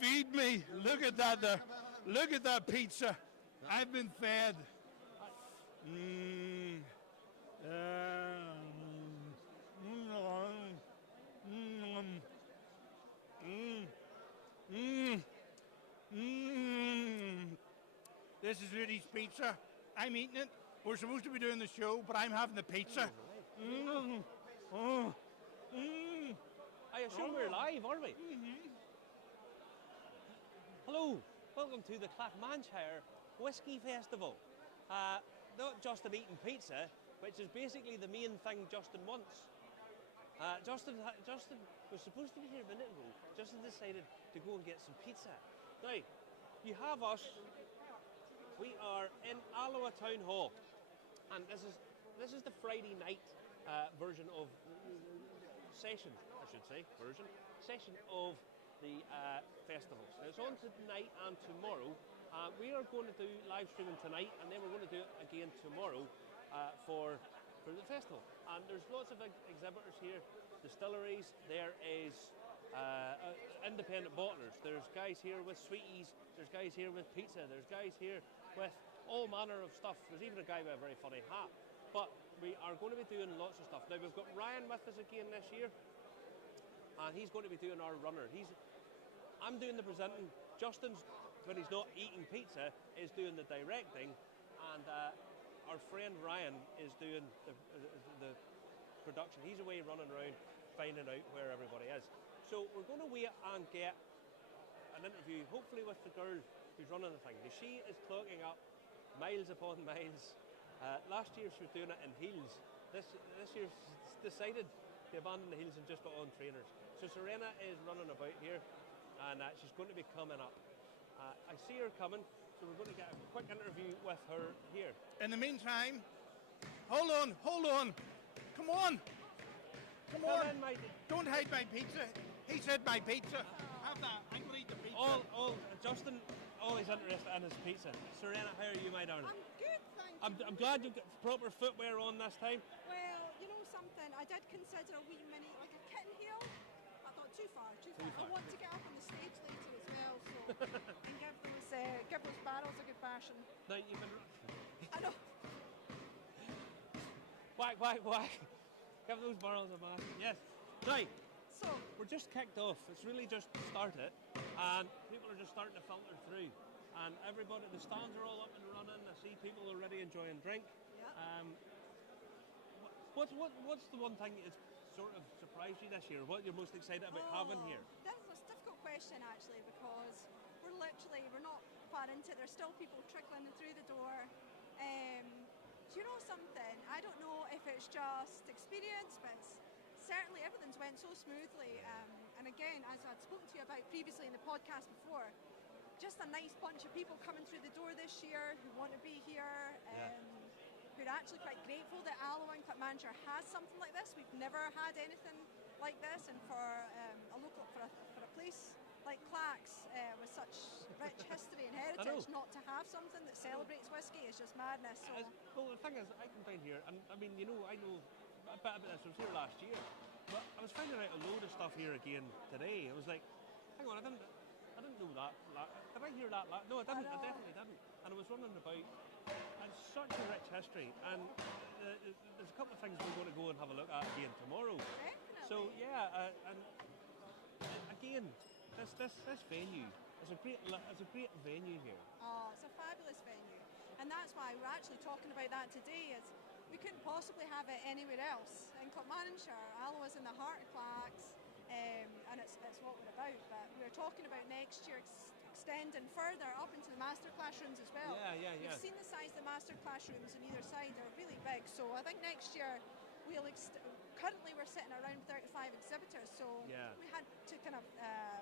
Feed me. Look at that there. Look at that pizza. I've been fed. Mmm. Mmm. Mmm. Mmm. This is Rudy's pizza. I'm eating it. We're supposed to be doing the show, but I'm having the pizza. Mmm. Oh. Mmm. I assume we're live, are we? Mm-hmm. Hello, welcome to the Clackmannanshire Whisky Festival. Not just an eating pizza, which is basically the main thing Justin wants. Justin was supposed to be here a minute ago. Justin decided to go and get some pizza. Now, you have us. We are in Aloa Town Hall, and this is the Friday night version of session of the festival. So it's on tonight and tomorrow. We are going to do live streaming tonight, and then we're going to do it again tomorrow for the festival. And there's lots of exhibitors here, distilleries. There is independent bottlers. There's guys here with sweeties. There's guys here with pizza. There's guys here with all manner of stuff. There's even a guy with a very funny hat. But we are going to be doing lots of stuff. Now, we've got Ryan with us again this year, and he's going to be doing our runner. I'm doing the presenting. Justin's, when he's not eating pizza, is doing the directing, and our friend Ryan is doing the production. He's away running around, finding out where everybody is. So we're going to wait and get an interview, hopefully with the girl who's running the thing. She is clocking up miles upon miles. Last year she was doing it in heels. This year she's decided to abandon the heels and just got on trainers. So Serena is running about here, and she's going to be coming up. I see her coming, so we're going to get a quick interview with her here. In the meantime, hold on. Come on. Don't hide my pizza. He said my pizza. Have that. I'm going to eat the pizza. Justin always interested in his pizza. Serena, how are you, my darling? I'm good, thank you. I'm glad you've got proper footwear on this time. Well, you know something, I did consider a wee mini, like a kitten heel. I thought too far. I want to get up on the stage later as well, so and give those barrels a good bashing. No, you've been... I know. Whack. Give those barrels a bash. Yes. Right. So we're just kicked off. It's really just started, and people are just starting to filter through. And everybody, the stands are all up and running. I see people already enjoying drink. Yeah. What's the one thing that's sort of surprised you this year? What you're most excited about having here? That's a difficult question actually, because we're not far into it. There's still people trickling through the door. Do you know something? I don't know if it's just experience, but certainly everything's went so smoothly. And again, as I'd spoken to you about previously in the podcast before, just a nice bunch of people coming through the door this year who want to be here, who are actually quite grateful that Aloa and Clackmannanshire has something like this. We've never had anything like this, and for a place like Clacks with such rich history and heritage, not to have something that celebrates whiskey is just madness. So. Well, the thing is, I come down here, and I mean, I know a bit about this. I was here last year, but I was finding out a load of stuff here again today. I was like, hang on, I didn't know that. Did I hear that? No, I didn't. I definitely didn't. And I was running about. It's such a rich history, and there's a couple of things we're going to go and have a look at again tomorrow. Definitely. So yeah, and again, this venue is a great venue here. Oh, it's a fabulous venue, and that's why we're actually talking about that today. Is we couldn't possibly have it anywhere else in Clackmannanshire. Aloa's in the heart of Clacks. And it's what we're about, but we're talking about next year extending further up into the master classrooms as well. Yeah. We've seen the size of the master classrooms on either side, they're really big, so I think next year currently we're sitting around 35 exhibitors, so we had to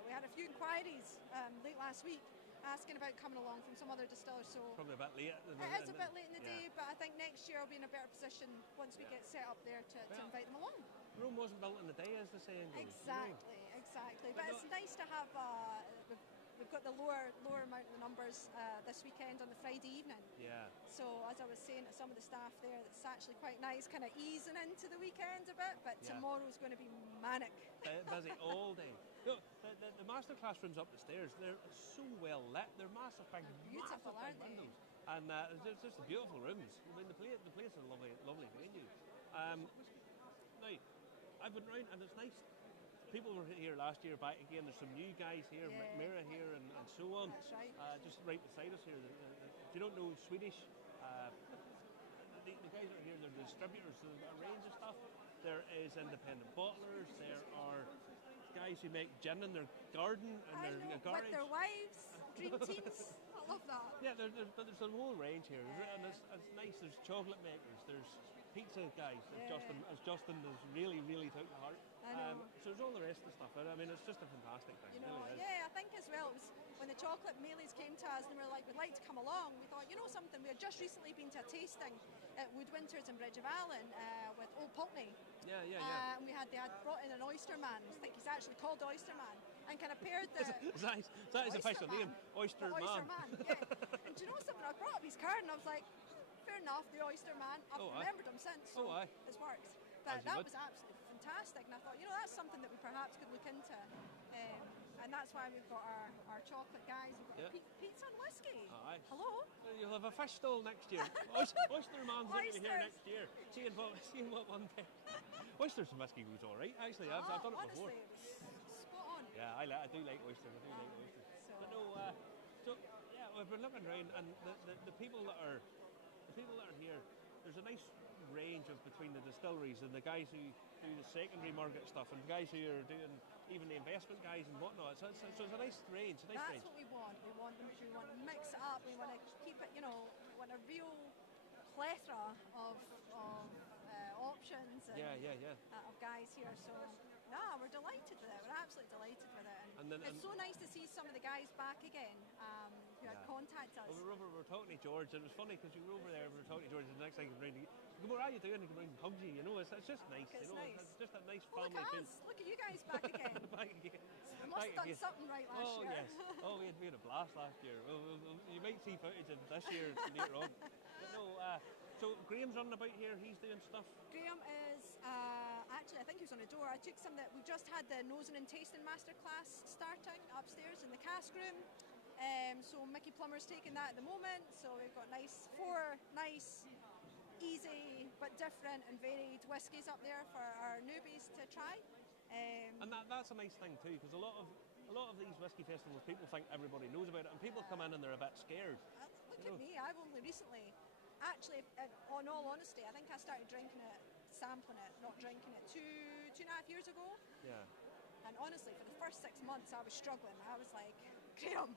we had a few inquiries late last week asking about coming along from some other distillers, so probably a bit late. It is a bit late in the day, but I think next year I'll be in a better position once we get set up there to invite them along. Rome wasn't built in a day, as the saying goes. Exactly. But it's nice to have. We've got the lower amount of the numbers this weekend on the Friday evening. Yeah. So as I was saying to some of the staff there, that's actually quite nice, kind of easing into the weekend a bit. But tomorrow's going to be manic. Busy all day. No, the master classrooms up the stairs, they're so well lit. They're massive, big, Beautiful, massive aren't big they? windows. And there's just beautiful rooms. I mean, the place is a lovely venue. Now, I've been round and it's nice. People were here last year, back again. There's some new guys here, Yeah. Mira here, and so on. That's right. Just right beside us here. If you don't know Swedish, the guys that are here, they're distributors of a range of stuff. There is independent bottlers. There are guys who make gin in their garden and I their know, garage. with their wives, dream teams. I love that. Yeah, but there's a whole range here, and it's nice. There's chocolate makers. There's pizza guys. Yeah. As Justin has really took to heart. I know. So there's all the rest of the stuff. I mean, it's just a fantastic thing. You know, It really is. yeah, I think as well, it was when the chocolate Melees came to us and we were like, we'd like to come along, we thought, you know something, we had just recently been to a tasting at Woodwinters in Bridge of Allen with Old Pulteney. Yeah. And they had brought in an oyster man, I think he's actually called Oyster Man, and kind of paired the... Is that his official name? Oyster The Man? Oyster Man, yeah. And do you know something, I brought up his card and I was like, fair enough, the Oyster Man, I've remembered him since, so it's worked. But As you that would. was absolutely fantastic, and I thought, you know, that's something that we perhaps could look into. And that's why we've got our chocolate guys, we've got pizza and whiskey. Aye. Hello? You'll have a fish stall next year. Oyster Man's going to be here Oysters. next year. Seeing what one day. Oysters and whiskey was all right, actually. I've done it before. Honestly, it was spot on. Yeah, I do like oysters. So- But no, we've been looking around, and the people that are here. There's a nice range between the distilleries and the guys who do the secondary market stuff, and the guys who are doing even the investment guys and whatnot. So it's a nice range. That's what we want. We want to mix it up. We want to keep it, we want a real plethora of options and of guys here. So, we're delighted with it. We're absolutely delighted with it. And it's so nice to see some of the guys back again who had contacted us. Well, we were talking to George, and it was funny because we were over there, we were talking to George, and the next thing he came round, what are you doing? He came round and hugged you, it's just nice, It's nice. It's just a nice Well, family look at feel. us. Look at you guys back again. Back again. We must have done something right last year. Yes. We had a blast last year. You might see footage of this year later on. But no, so Graham's running about here, he's doing stuff. Graham is, actually, I think he was on a door. I took some we just had the nosing and tasting masterclass starting upstairs in the cask room. So Mickey Plummer's taking that at the moment. So we've got four nice, easy, but different and varied whiskies up there for our newbies to try. And that's a nice thing too, because a lot of these whiskey festivals, people think everybody knows about it, and people come in and they're a bit scared. Look at me, I've only recently, actually, on all honesty, I think I started drinking it, sampling it, not drinking it, two and a half years ago. Yeah. And honestly, for the first 6 months, I was struggling. I was like, Graham,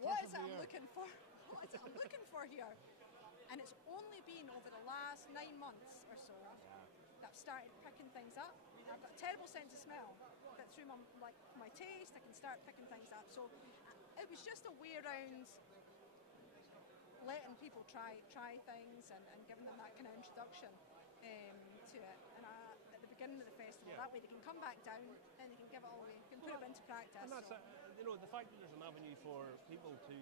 what is it I'm looking for? What is it I'm looking for here? And it's only been over the last 9 months or so that I've started picking things up. I've got a terrible sense of smell, but through my taste, I can start picking things up. So it was just a way around letting people try things and giving them that kind of introduction to it. And at the beginning of the festival, that way they can come back down and they can give it all away, can put it into practice. And that's the fact that there's an avenue for people to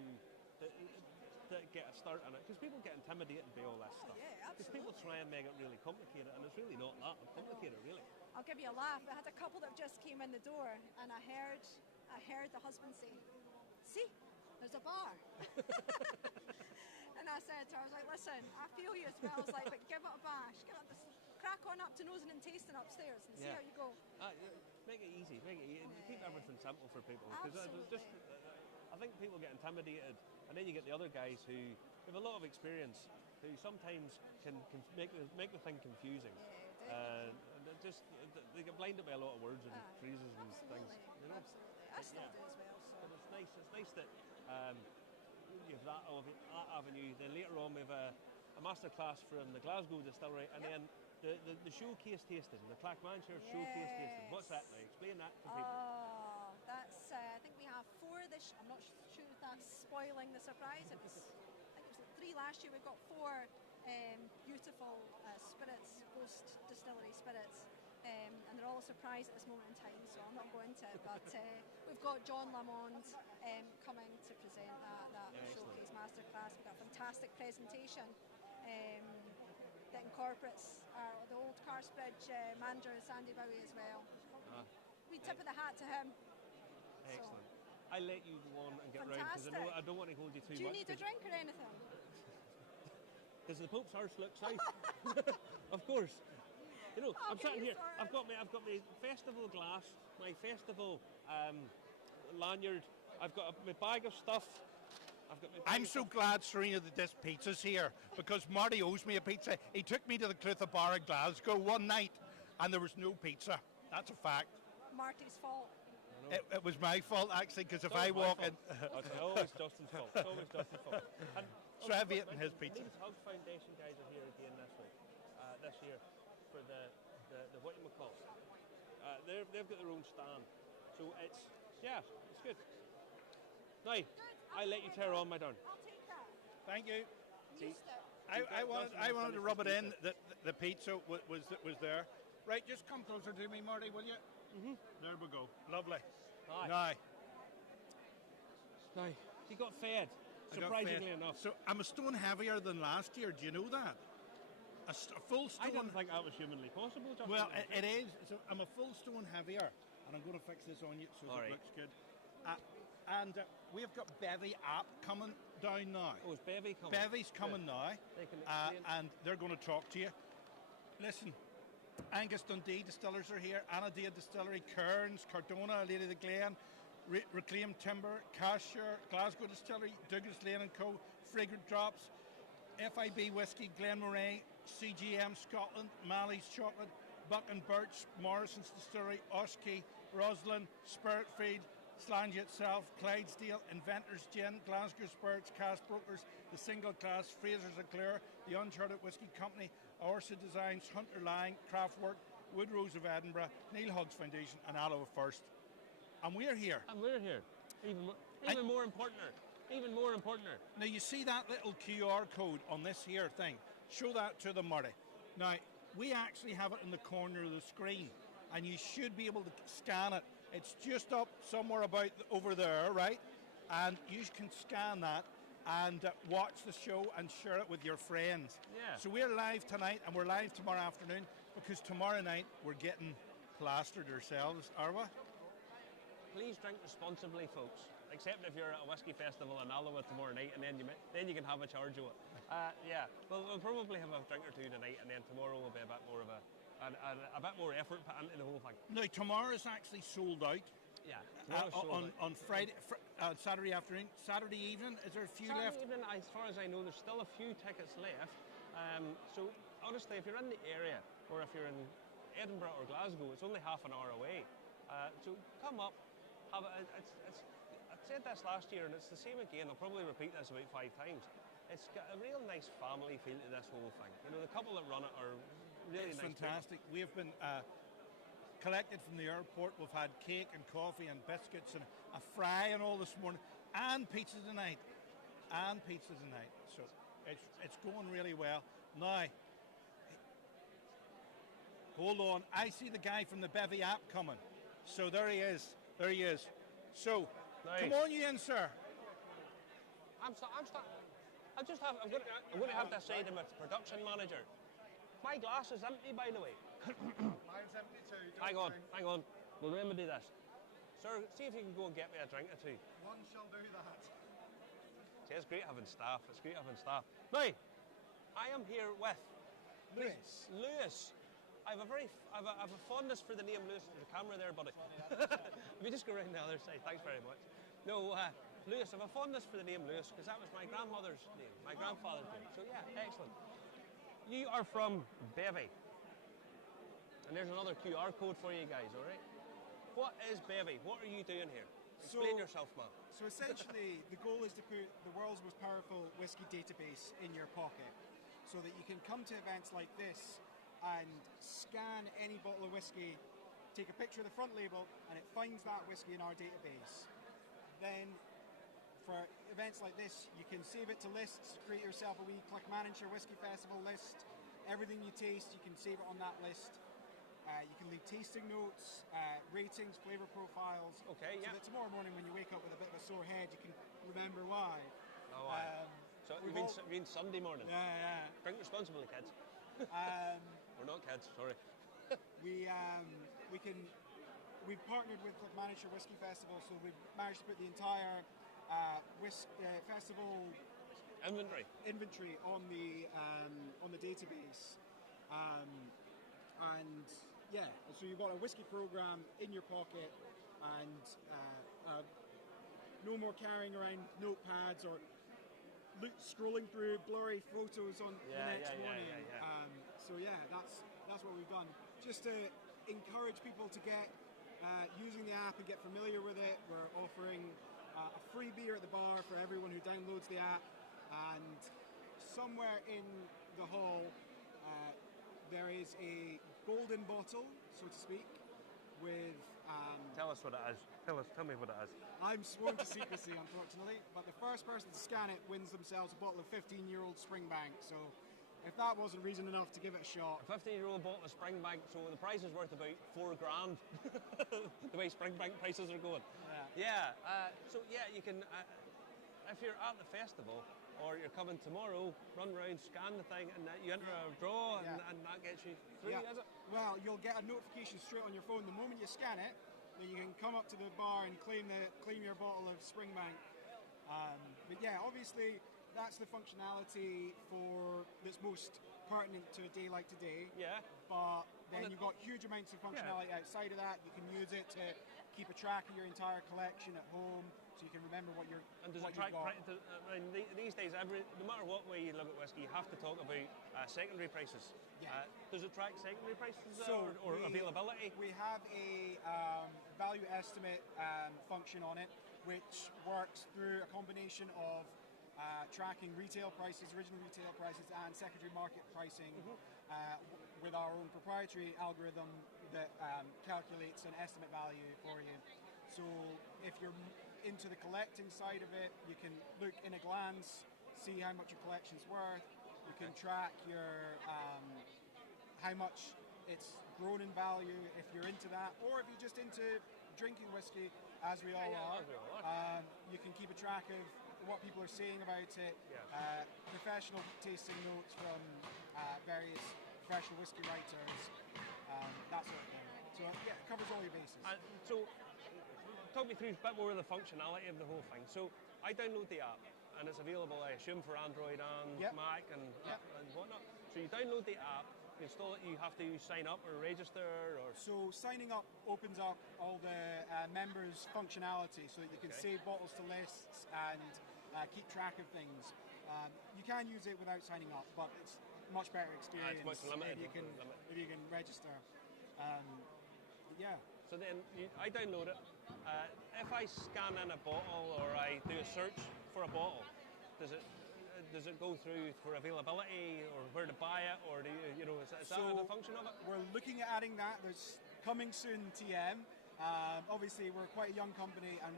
get a start in it, because people get intimidated by all this stuff. Yeah, Because people absolutely. try and make it really complicated, and it's really not that complicated, really. I'll give you a laugh. I had a couple that just came in the door, and I heard the husband say, "See, there's a bar." And I said to her, I was like, "Listen, I feel you as well." I was like, "But give it a bash. Crack on up to nosing and tasting upstairs and see how you go." Make it easy. Keep everything simple for people. Because Absolutely. I think people get intimidated, and then you get the other guys who have a lot of experience, who sometimes can make the thing confusing. Yeah, And they get blinded by a lot of words and phrases and things. Absolutely. I still do as well. So. But it's nice. It's nice that you have that avenue. Then later on we have a masterclass from the Glasgow distillery, and then the showcase tasting, the Clackmannanshire showcase tasting. What's that now? Explain that to people. That's. I think we have 4 this. I'm not sure if that's spoiling the surprise. I think it was 3 last year. We've got 4 beautiful spirits, ghost distillery spirits, and they're all a surprise at this moment in time. So I'm not going to it, but we've got John Lamond coming to present that showcase masterclass. We've got a fantastic presentation that incorporates the old Carsbridge manager Sandy Bowie as well. We tip of the hat to him. Excellent. I'll let you go on and get round because I don't want to hold you too much. Do you need a drink or anything? Because the Pope's arse looks south. Of course. You know, I'm sitting here. I've got my festival glass, my festival lanyard. I've got my bag of stuff. I'm so glad, Serena, that this pizza's here because Marty owes me a pizza. He took me to the Clutha Bar in Glasgow one night and there was no pizza. That's a fact. Marty's fault. It was my fault, actually, because if I walk in... It's always Justin's fault. It's always Justin's fault. And Trevi and his pizza. The Hug Foundation guys are here again this year for the what you call. They've got their own stand, so it's good. Now I'll let you tear on, my darling. I'll take that. Thank you. I wanted to rub it in that the pizza was there. Right, just come closer to me, Marty, will you? There we go. Lovely. Now, you got fed. Surprisingly enough. So I'm a stone heavier than last year. Do you know that? A full stone. I didn't think that was humanly possible. Justin. Well, it is. So I'm a full stone heavier, and I'm going to fix this on you so it looks good. And we've got Bevy app coming down now. Oh, is Bevy coming? Bevy's coming now, and they're going to talk to you. Listen, Angus Dundee distillers are here, Anadea Distillery, Kearns, Cardona, Lady of the Glen, Reclaim Timber, Cashier, Glasgow Distillery, Douglas Lane & Co, Fragrant Drops, FIB Whisky, Glenmorangie, CGM Scotland, Mally's Chocolate, Buck and Birch, Morrison's Distillery, Oskey, Roslin, Spirit Feed, Slange itself, Clydesdale, Inventors Gin, Glasgow Spirits, Cask Brokers, The Single Class, Fraser's Eclair, The Uncharted Whisky Company, Orsa Designs, Hunter Lang, Craftwork, Woodrose of Edinburgh, Neil Huggs Foundation, and Aloa First. And we're here. Even more important. Now you see that little QR code on this here thing. Show that to them, Marty. Now, we actually have it in the corner of the screen, and you should be able to scan it. It's just up somewhere about over there, right? And you can scan that and watch the show and share it with your friends. Yeah. So we're live tonight and we're live tomorrow afternoon because tomorrow night we're getting plastered ourselves, are we? Please drink responsibly, folks. Except if you're at a whiskey festival in Aloa tomorrow night, and then you can have a charge of it. We'll probably have a drink or two tonight, and then tomorrow will be a bit more of a bit more effort put into the whole thing. Now tomorrow's actually sold out. Yeah. On Friday, Saturday afternoon, Saturday evening. Is there a few left? Saturday evening, as far as I know, there's still a few tickets left. So honestly, if you're in the area, or if you're in Edinburgh or Glasgow, it's only half an hour away. So come up. I said this last year, and it's the same again. I'll probably repeat this about 5 times. It's got a real nice family feel to this whole thing. You know, the couple that run it are really nice. It's fantastic. We have been collected from the airport. We've had cake and coffee and biscuits and a fry and all this morning, and pizza tonight. So it's going really well. Now, hold on. I see the guy from the Bevy app coming. So there he is. So, nice. Come on you in, sir. I'm going to have to say to my production manager, my glass is empty, by the way. Mine's empty too. Hang on. We'll remember this. Sir, see if you can go and get me a drink or two. One shall do that. See, it's great having staff. Now, I am here with Lewis. I have a fondness for the name Lewis. There's a camera there, buddy. If you just go around the other side, thanks very much. No, Lewis, I have a fondness for the name Lewis because that was my grandmother's name, my grandfather's name. So yeah, excellent. You are from Bevy. And there's another QR code for you guys, all right? What is Bevy? What are you doing here? Explain yourself, man. So essentially, the goal is to put the world's most powerful whiskey database in your pocket so that you can come to events like this and scan any bottle of whiskey, take a picture of the front label, and it finds that whiskey in our database. Then, for events like this, you can save it to lists, create yourself a wee Clackmannanshire Whisky Festival list. Everything you taste, you can save it on that list. You can leave tasting notes, ratings, flavour profiles. Okay, yeah. So that tomorrow morning when you wake up with a bit of a sore head, you can remember why. Oh, so you mean Sunday morning? Yeah. Drink responsibly, kids. We're not kids, sorry. We we've partnered with the Clackmannanshire Whisky Festival, so we've managed to put the entire festival inventory on the database, and yeah, so you've got a whisky program in your pocket, and no more carrying around notepads or scrolling through blurry photos on the next morning. So yeah, that's what we've done, just to encourage people to get using the app and get familiar with it. We're offering a free beer at the bar for everyone who downloads the app, and somewhere in the hall there is a golden bottle, so to speak, with Tell us what it is. Tell me what it is. I'm sworn to secrecy, unfortunately, but the first person to scan it wins themselves a bottle of 15-year-old Springbank. So if that wasn't reason enough to give it a shot. A 15-year-old bottle of Springbank, so the price is worth about $4,000. The way Springbank prices are going. Yeah. So yeah, you can, if you're at the festival or you're coming tomorrow, run around, scan the thing, and you enter a draw, and that gets you through, is it? Well, you'll get a notification straight on your phone the moment you scan it. Then you can come up to the bar and claim your bottle of Springbank. But yeah, obviously that's the functionality that's most pertinent to a day like today. Yeah. But then you've got huge amounts of functionality outside of that. You can use it to keep a track of your entire collection at home, so you can remember what you've got. These days, no matter what way you look at whiskey, you have to talk about secondary prices. Yeah. Does it track secondary prices or we, availability? We have a value estimate function on it, which works through a combination of tracking retail prices, original retail prices, and secondary market pricing with our own proprietary algorithm that calculates an estimate value for you. So if you're into the collecting side of it, you can look in a glance, see how much your collection's worth. You can track your how much it's grown in value if you're into that, or if you're just into drinking whiskey, as we all are. You can keep a track of what people are saying about it, professional tasting notes from various professional whiskey writers, that sort of thing. So yeah, it covers all your bases. So talk me through a bit more of the functionality of the whole thing. So I download the app, and it's available, I assume, for Android and Mac and whatnot. So you download the app, you install it, you have to sign up or register, or... So signing up opens up all the members' functionality, so that you can save bottles to lists and keep track of things. You can use it without signing up, but it's much better experience it's much limited, if you can register. Yeah. So then I download it. If I scan in a bottle or I do a search for a bottle, does it go through for availability or where to buy it, or is that the function of it? We're looking at adding that. There's coming soon TM. Obviously, we're quite a young company, and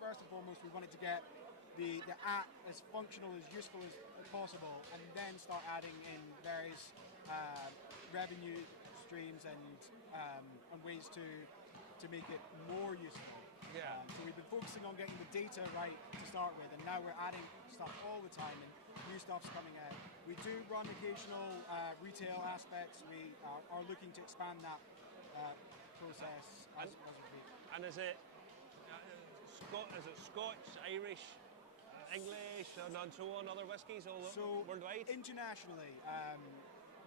first and foremost, we wanted to get the app as functional, as useful as possible, and then start adding in various revenue streams and ways to make it more useful. So we've been focusing on getting the data right to start with, and now we're adding stuff all the time, and new stuff's coming out. We do run occasional retail aspects. We are looking to expand that process as we speak. And is it Scotch, Irish, English, and so on, other whiskies all worldwide? Internationally,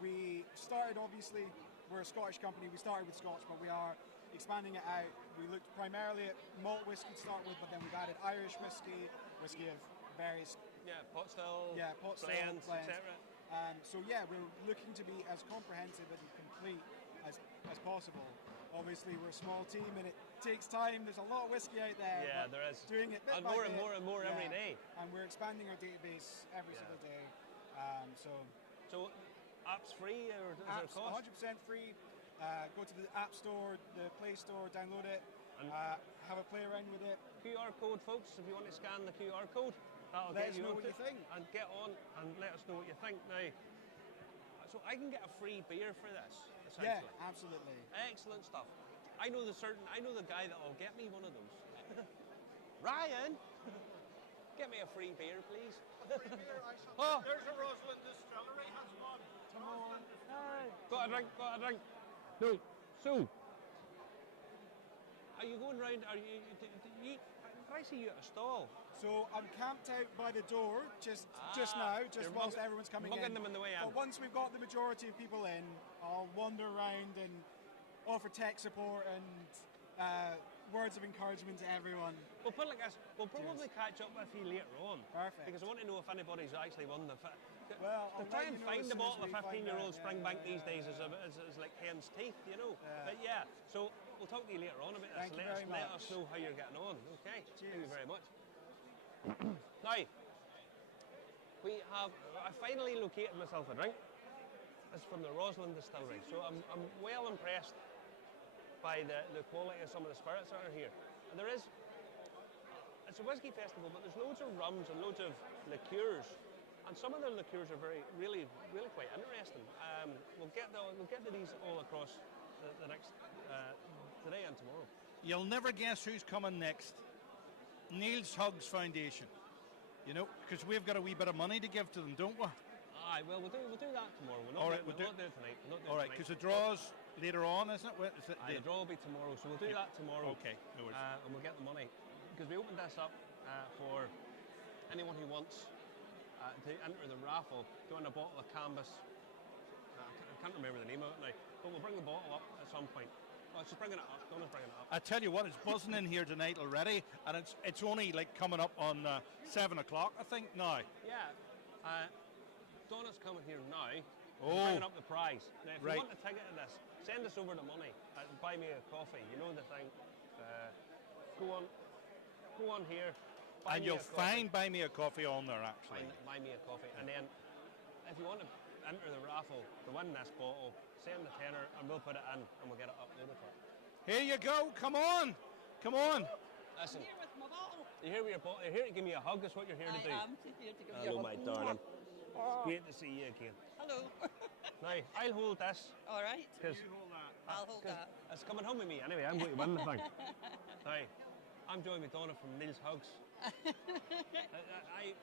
we started, obviously, we're a Scottish company. We started with Scotch, but we are expanding it out. We looked primarily at malt whiskey to start with, but then we've added Irish whiskey of various... pot still, blends, etc. So we're looking to be as comprehensive and complete as possible. Obviously, we're a small team, and it takes time. There's a lot of whiskey out there. Yeah, there is. Doing it bit and by more bit, and more every day. And we're expanding our database every single day. So apps free, or is there a cost? 100% free. Go to the App Store, the Play Store, download it, and have a play around with it. QR code, folks, if you want to scan the QR code, that'll let get us know what you think. And get on and let us know what you think. Now, so I can get a free beer for this, essentially. Yeah, absolutely. Excellent stuff. I know the guy that will get me one of those. Ryan, get me a free beer, please. There's a Roslyn Distillery has one. Come on. Got a drink. No, so are you going round? Are you? Did I see you at a stall? So I'm camped out by the door just now, just whilst everyone's coming in. Them on the way in. But once we've got the majority of people in, I'll wander around and offer tech support and words of encouragement to everyone. We'll put it like this. We'll probably catch up with you later on. Perfect. Because I want to know if anybody's actually won the. Well, to try and find the bottle of 15-year-old Springbank these days is like hen's teeth, you know. But yeah, so we'll talk to you later on about this. Let us know how you're getting on. Okay. Cheers. Thank you very much. Now, I finally located myself a drink. It's from the Roslin Distillery. So I'm well impressed by the quality of some of the spirits that are here. And it's a whiskey festival, but there's loads of rums and loads of liqueurs. And some of the liqueurs are really quite interesting. We'll get to these all across the next today and tomorrow. You'll never guess who's coming next. Neil's Hugs Foundation. You know, because we've got a wee bit of money to give to them, don't we? Aye, well, we'll do that tomorrow. We'll not do it tonight. All right, because the draw's later on, isn't it? The draw will be tomorrow, so we'll do that tomorrow. Okay, no worries. And we'll get the money. Because we opened this up for anyone who wants to enter the raffle, to win a bottle of Canvas. I can't remember the name of it now, but we'll bring the bottle up at some point. Oh, it's just bringing it up. Donna's bringing it up. I tell you what, it's buzzing in here tonight already, and it's only like coming up on 7 o'clock, I think, now. Yeah. Donna's coming here now. Oh. Bringing up the prize. Now, if right. you want a ticket to this, send us over the money. Buy me a coffee. You know the thing. Go on here. And you'll find Buy Me a Coffee on there, actually. Buy me a coffee. And then, if you want to enter the raffle to win this bottle, send the tenner and we'll put it in and we'll get it uploaded for it. Here you go. Come on. Come on. Listen. I'm here with my bottle. You're here with your bottle. You're here to give me a hug. That's what you're here to do. I am here to give you a Hello, hug. my darling. It's great to see you again. Hello. Now, I'll hold this. All right. You hold that. I'll hold that. It's coming home with me. Anyway, I'm going to win the thing. Now, I'm joined with Donna from Neil's Hugs.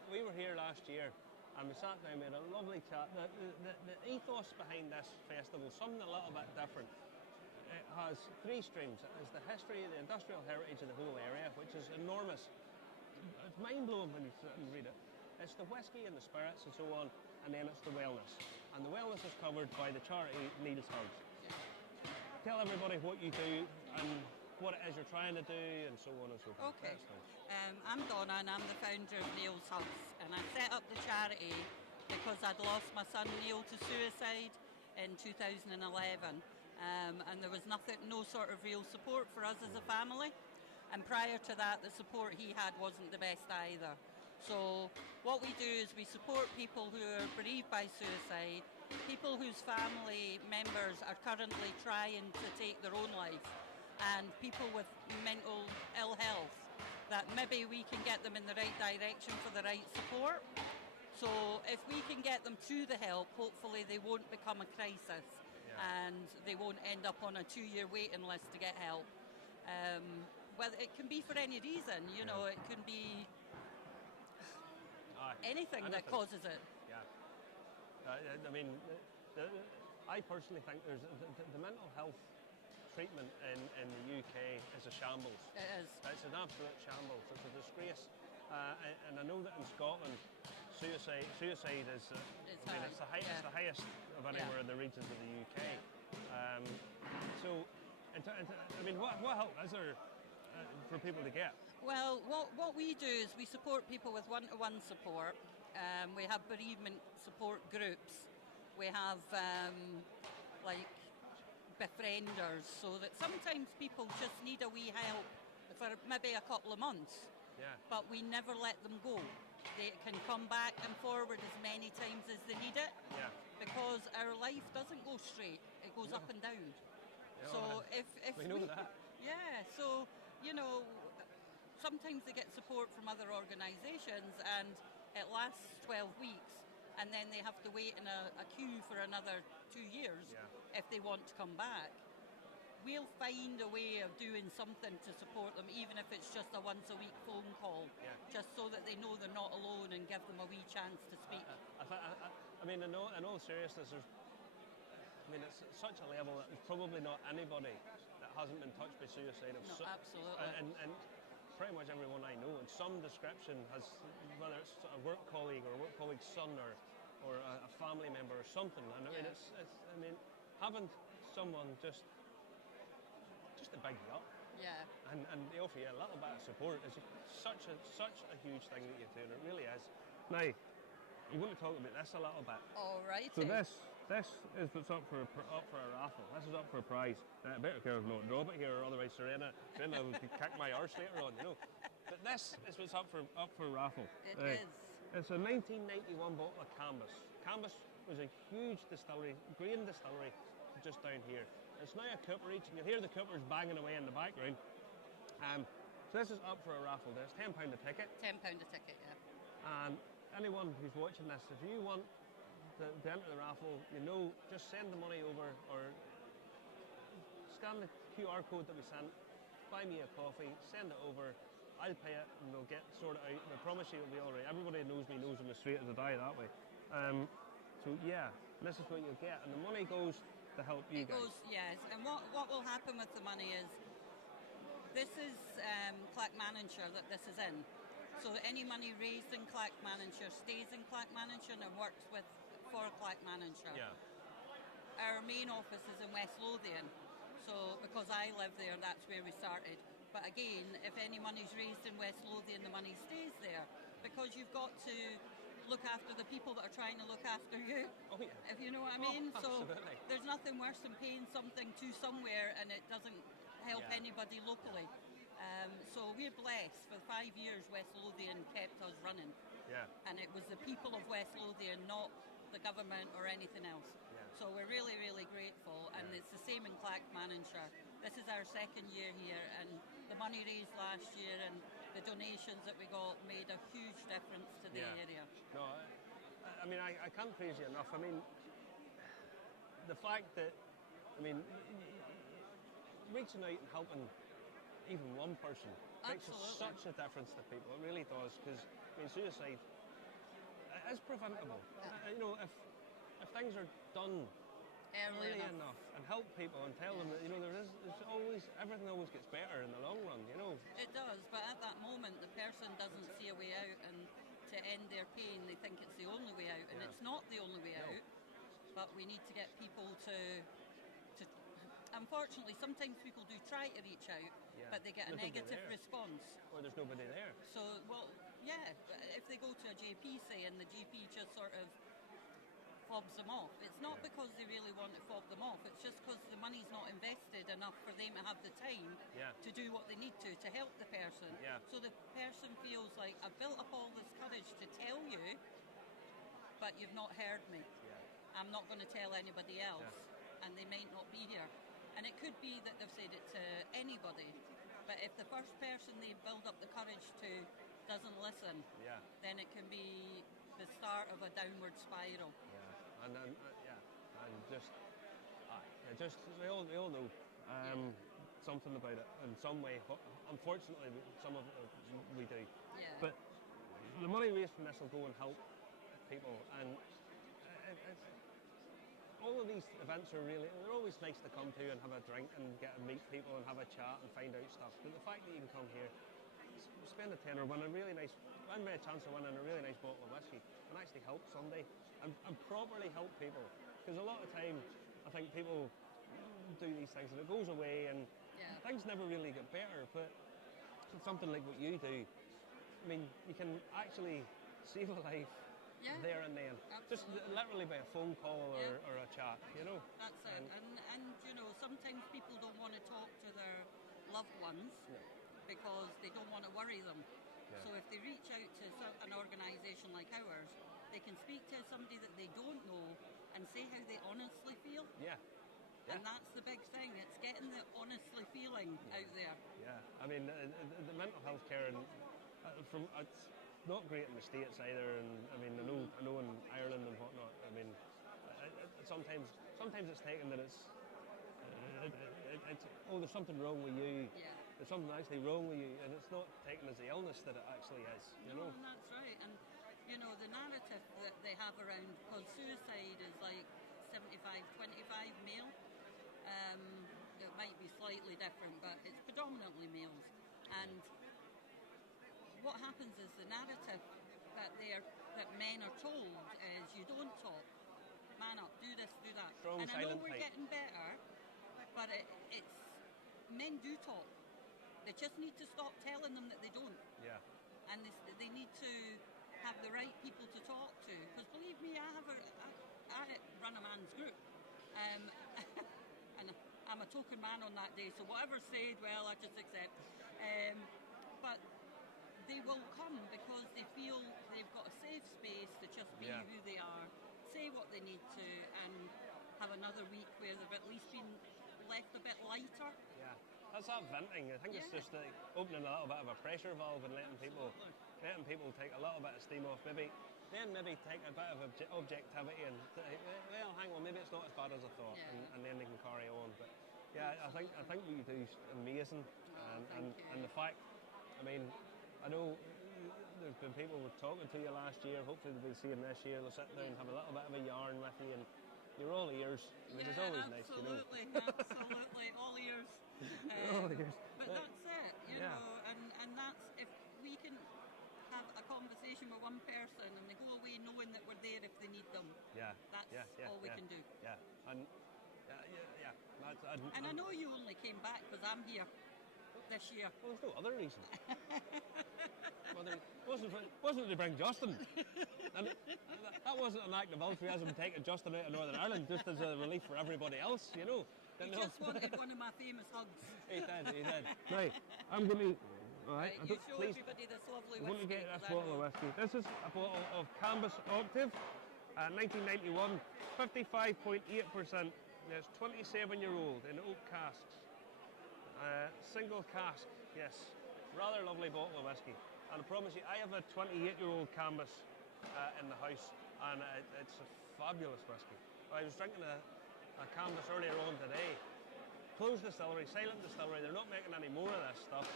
We were here last year and we sat down, we had a lovely chat. The ethos behind this festival, something a little bit different. It has three streams. It is the history, the industrial heritage of the whole area, which is enormous. It's mind-blowing when you sit and read it. It's the whiskey and the spirits and so on, and then it's the wellness. And the wellness is covered by the charity Neil's Hugs. Tell everybody what you do and what it is you're trying to do and so on and so forth. Okay. I'm Donna and I'm the founder of Neil's Hugs, and I set up the charity because I'd lost my son Neil to suicide in 2011, and there was no sort of real support for us as a family, and prior to that the support he had wasn't the best either. So what we do is we support people who are bereaved by suicide, people whose family members are currently trying to take their own life, and people with mental ill health, that maybe we can get them in the right direction for the right support. So if we can get them to the help, hopefully they won't become a crisis and they won't end up on a 2-year waiting list to get help. Whether it can be for any reason, you know, it can be anything that causes it. Yeah. I mean, I personally think there's the mental health treatment in the UK is a shambles. It is. It's an absolute shambles. It's a disgrace. And I know that in Scotland, suicide is it's the highest of anywhere in the regions of the UK. So, I mean, what help is there for people to get? Well, what we do is we support people with one-to-one support. We have bereavement support groups. We have like befrienders, so that sometimes people just need a wee help for maybe a couple of months. Yeah. But we never let them go. They can come back and forward as many times as they need it. Yeah. Because our life doesn't go straight; it goes up and down. Yeah, so if we know that. Yeah. So you know, sometimes they get support from other organisations, and it lasts 12 weeks. And then they have to wait in a queue for another 2 years if they want to come back. We'll find a way of doing something to support them, even if it's just a once-a-week phone call, just so that they know they're not alone and give them a wee chance to speak. I mean, in all seriousness, it's such a level that there's probably not anybody that hasn't been touched by suicide. No, absolutely. And pretty much everyone I know in some description has, whether it's a work colleague or a work colleague's son or a family member or something. And I mean, having someone just to big you up. Yeah. And they offer you a little bit of support is such a huge thing that you do, and it really is. Now, I'm going to talk about this a little bit. All right. So this is what's up for a raffle. This is up for a prize. I better care not drop it here, or otherwise Serena will kick my arse later on, you know. But this is what's up for a raffle. It is. It's a 1991 bottle of Cambus. Cambus was a huge distillery, grain distillery, just down here. It's now a cooperage. You can hear the coopers banging away in the background. So this is up for a raffle. There's £10 a ticket. £10 a ticket, yeah. And anyone who's watching this, if you want to enter the raffle, just send the money over or scan the QR code that we sent, buy me a coffee, send it over, I'll pay it and we'll get sorted out. I promise you it'll be all right. Everybody knows me knows I'm as straight as a die that way. So yeah, this is what you'll get, and the money goes to help you guys. It goes, yes, and what will happen with the money is, this is Clackmannanshire that this is in. So any money raised in Clackmannanshire stays in Clackmannanshire and works for Clackmannanshire. Yeah. Our main office is in West Lothian, so because I live there, that's where we started. But again, if any money's raised in West Lothian, the money stays there, because you've got to look after the people that are trying to look after you. Oh, yeah. If you know what I mean. So absolutely. There's nothing worse than paying something to somewhere and it doesn't help anybody locally. So we're blessed. For 5 years, West Lothian kept us running. Yeah. And it was the people of West Lothian, not the government or anything else. Yeah. So we're really, really grateful. And it's the same in Clackmannanshire. This is our second year here, and the money raised last year and the donations that we got made a huge difference to the area. No, I mean, I can't praise you enough. I mean, the fact that, reaching out and helping even one person makes such a difference to people. It really does, because suicide is preventable. If things are done early enough and help people and tell them that everything always gets better in the long run. It does, but at that moment the person doesn't see a way out, and to end their pain they think it's the only way out, and it's not the only way out. But we need to get people to unfortunately, sometimes people do try to reach out, but they get a negative response. Or there's nobody there. So, if they go to a GP, say, and the GP just sort of fobs them off, it's not because they really want to fob them off, it's just because the money's not invested enough for them to have the time to do what they need to help the person. So the person feels like, I've built up all this courage to tell you, but you've not heard me. I'm not going to tell anybody else, and they might not be here. And it could be that they've said it to anybody, but if the first person they build up the courage to doesn't listen, then it can be the start of a downward spiral. And we all know something about it in some way. Unfortunately, some of it we do. But the money raised from this will go and help people, and all of these events they're always nice to come to and have a drink and get to meet people and have a chat and find out stuff. But the fact that you can come here, spend a tenner, win a chance of winning a really nice bottle of whiskey, and actually help somebody and properly help people. Because a lot of time, I think people do these things and it goes away and things never really get better. But something like what you do, you can actually save a life there and then. Absolutely. Just literally by a phone call or a chat, That's it. And sometimes people don't want to talk to their loved ones because they don't want to worry them. So if they reach out to an organisation like ours, they can speak to somebody that they don't know and say how they honestly feel. And that's the big thing. It's getting the honestly feeling out there. The mental health care it's not great in the States either, and I know in Ireland and whatnot. Sometimes it's taken that it's there's something wrong with you. There's something actually wrong with you, and it's not taken as the illness that it actually is. No, and that's right. And the narrative that they have around, because suicide is like 75-25 male. it might be slightly different, but it's predominantly males. And what happens is the narrative that men are told is you don't talk, man up, do this, do that. Strong, and I know silent we're type. getting better, but it's men do talk. They just need to stop telling them that they don't. Yeah. And they need to have the right people to talk to. Because believe me, I run a man's group. And I'm a token man on that day, so whatever's said, well, I just accept. But they will come because they feel they've got a safe space to just be who they are, say what they need to, and have another week where they've at least been left a bit lighter. Yeah, that's that venting. I think it's just like opening a little bit of a pressure valve and letting people take a little bit of steam off. Maybe take a bit of objectivity and well, hang on, maybe it's not as bad as I thought, and then they can carry on. But yeah, I think what you do is amazing, and the fact, I mean, I know there's been people who were talking to you last year. Hopefully they'll be seeing this year. They'll sit down and have a little bit of a yarn with you, and you're all ears, which is always nice, you know. Absolutely, all ears. All ears. But that's it, you know, and that's, if we can have a conversation with one person and they go away knowing that we're there if they need them. That's all we can do. Yeah, and I know you only came back because I'm here this year. Well, there's no other reason. Wasn't to bring Justin. And that wasn't an act of altruism taking Justin out of Northern Ireland just as a relief for everybody else, you know. He just wanted one of my famous hugs. He did. Right, I'm going to... All right, you show everybody this lovely I'm going to whiskey. get this bottle of whiskey. This is a bottle of Cambus Octave, 1991, 55.8%. It's 27-year-old in oak casks. Single cask, yes. Rather lovely bottle of whiskey. And I promise you, I have a 28-year-old Cambus in the house, and it's a fabulous whiskey. I was drinking a Cambus earlier on today. Closed distillery, silent distillery. They're not making any more of this stuff.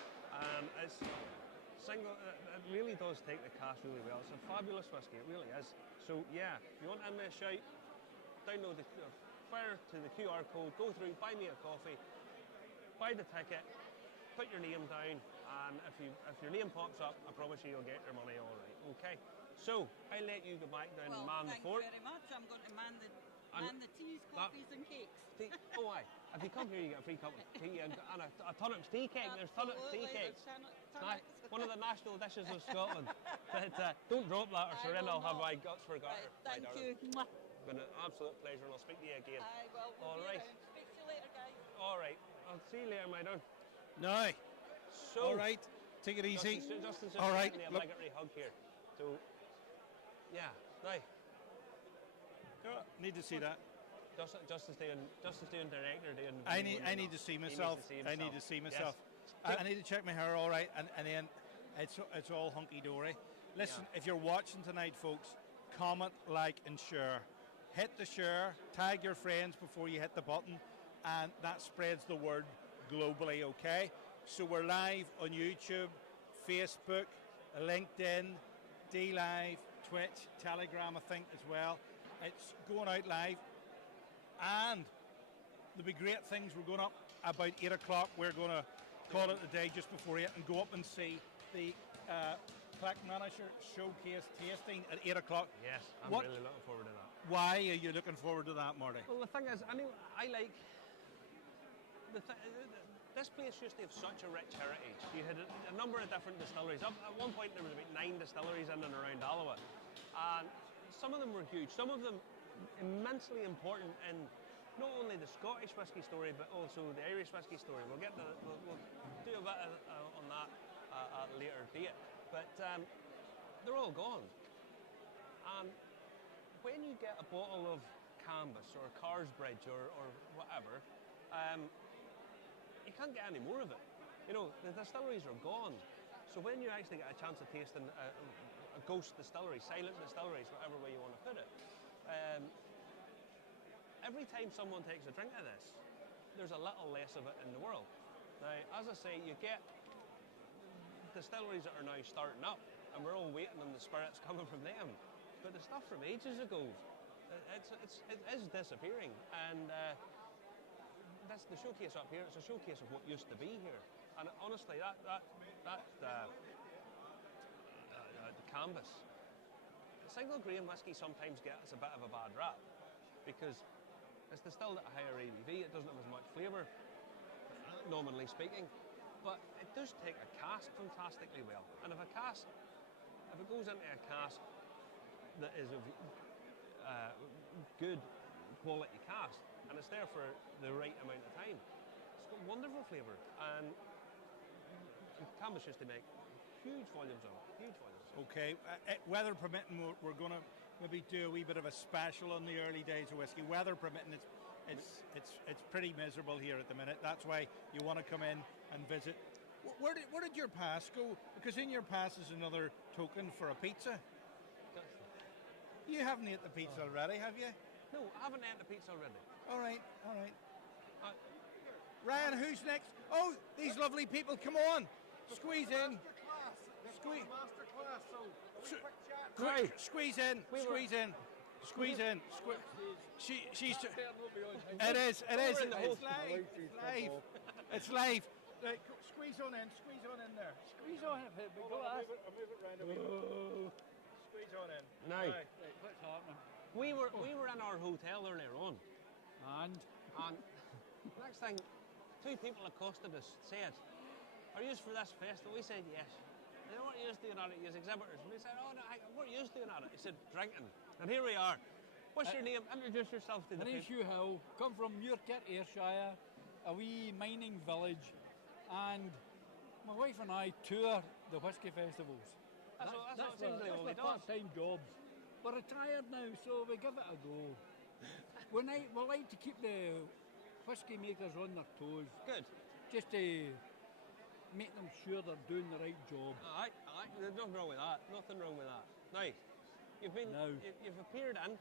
It's single. It really does take the cask really well. It's a fabulous whiskey. It really is. So yeah, if you want to give me a shout, download fire to the QR code, go through, buy me a coffee, buy the ticket, put your name down, and if your name pops up, I promise you'll get your money all right. Okay. So I'll let you go back down and man the fort. Thank you very much. I'm going to man the teas, coffees, and cakes. Oh, aye. If you come here, you get a free cup of tea and a Tunnocks tea cake. There's Tunnocks tea cakes. One of the national dishes of Scotland. But don't drop that, or then I'll have my guts for garter. Thank you. It's been an absolute pleasure, and I'll speak to you again. All right. Speak to you later, guys. All right. I'll see you later, my darling. No. So, all right. Take it easy. Justin's all right. Giving me a obligatory hug here. So, yeah. Now. Need to see that. Justin's doing director. I need to see myself. I need to see myself. Yes. I need to check my hair all right, and then it's all hunky dory. Listen, if you're watching tonight, folks, comment, like, and share. Hit the share. Tag your friends before you hit the button, and that spreads the word globally. Okay. So we're live on YouTube, Facebook, LinkedIn, DLive, Twitch, Telegram, I think as well. It's going out live, and there'll be great things. We're going up about 8 o'clock. We're going to call it a day just before 8 and go up and see the Clackmannanshire showcase tasting at 8 o'clock. Yes, I'm really looking forward to that. Why are you looking forward to that, Marty? Well, the thing is, I mean, I like this place used to have such a rich heritage. You had a number of different distilleries. At one point, there was about 9 distilleries in and around Aloa, and some of them were huge, some of them immensely important in not only the Scottish whisky story, but also the Irish whisky story. We'll do a bit on that at a later date. But they're all gone. And when you get a bottle of Cambus or Carsbridge or whatever, you can't get any more of it. You know, the distilleries are gone. So when you actually get a chance of tasting a ghost distillery, silent distilleries, whatever way you want to put it, every time someone takes a drink of this, there's a little less of it in the world. Now, as I say, you get distilleries that are now starting up, and we're all waiting on the spirits coming from them. But the stuff from ages ago, it is disappearing. And that's the showcase up here. It's a showcase of what used to be here. And honestly, the canvas. The single grain whisky sometimes gets a bit of a bad rap because it's distilled at a higher ABV. It doesn't have as much flavour, nominally speaking, but it does take a cask fantastically well. And if it goes into a cask that is of good quality cask and it's there for the right amount of time, it's got wonderful flavour. And canvas used to make huge volumes of it, huge volumes. Okay, weather permitting, we're going to maybe do a wee bit of a special on the early days of whiskey. Weather permitting, it's pretty miserable here at the minute. That's why you want to come in and visit. Where did your pass go? Because in your pass is another token for a pizza. You haven't ate the pizza already, have you? No, I haven't ate the pizza already. All right. Ryan, who's next? Oh, these lovely people, come on. Squeeze in. Masterclass, so quick chat. Great. Squeeze in. She's. It is. It's live. Right, squeeze on in there. Squeeze on in. Squeeze on in. Now, Right. What's happening? we were in our hotel earlier on, And and next thing, two people accosted us, said, "Are you for this festival?" We said yes. They said, "What are you doing at it? You're exhibitors." And we said, "Oh no, what are you doing at it?" He said, "Drinking." And here we are. What's your name? Introduce yourself to the my name's people. Hugh Hill, come from Muirkirk, Ayrshire, a wee mining village, and my wife and I tour the whisky festivals. That's what seems like all he my does. part-time jobs. We're retired now, so we give it a go. we like to keep the whisky makers on their toes, Good. just to make them sure they're doing the right job. Aye. There's nothing wrong with that. Nothing wrong with that. Now, you've appeared in.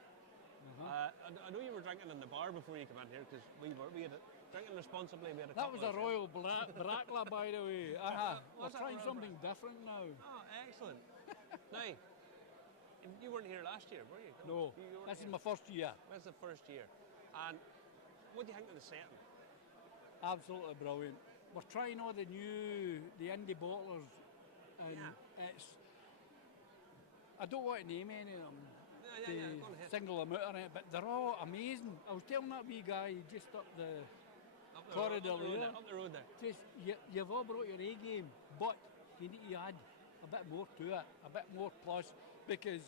I know you were drinking in the bar before you came in here because we had it drinking responsibly. We had a That couple was a of Royal Brackla, by the way. We're Was that trying Royal something different now. Oh, excellent. Now, you weren't here last year, were you? No, You weren't this is here. my first year. This is the first year. And what do you think of the setting? Absolutely brilliant. We're trying all the indie bottlers, and it's. I don't want to name any of them. Yeah, go on ahead. Single them out on it, but they're all amazing. I was telling that wee guy just up the corridor there. Up the road there. Just you've all brought your A game, but you need to add a bit more to it, a bit more plus, because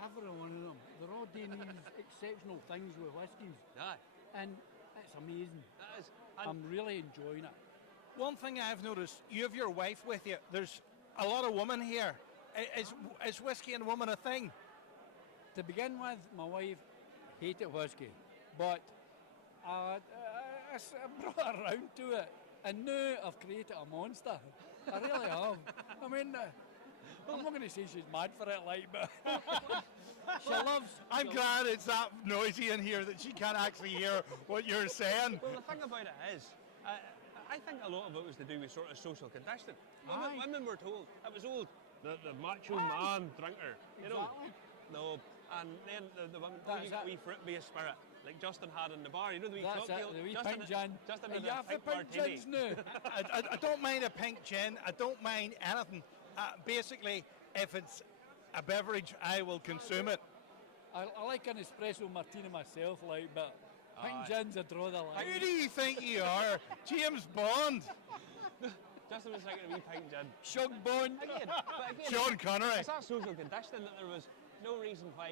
every one of them, they're all doing these exceptional things with whiskies, Aye, and it's amazing. that is. I'm really enjoying it. One thing I've noticed, you have your wife with you. There's a lot of women here. Is whiskey and woman a thing? To begin with, my wife hated whiskey, but I brought her around to it, and now I've created a monster. I really have. I mean, I'm not going to say she's mad for it, like, but she loves. I'm glad it's that noisy in here that she can't actually hear what you're saying. Well, the thing about it is, I think a lot of it was to do with sort of social conditioning. Aye. Women were told it was old, the macho man drinker, you know. Exactly. No, and then the women, That's you get a it. wee fruit-based spirit, like Justin had in the bar. You know the wee That's cocktail. it, the wee Justin, pink gin. Justin Are had you a after pink pink martini. gins now? I don't mind a pink gin. I don't mind anything. Basically, if it's a beverage, I will consume it. I like an espresso martini myself, like, but pink Aye. gins I draw the line. Who do you think you are? James Bond? Justin was thinking a wee pink gin. Shug Bond. Again, Sean Connery? it's that social conditioning that there was no reason why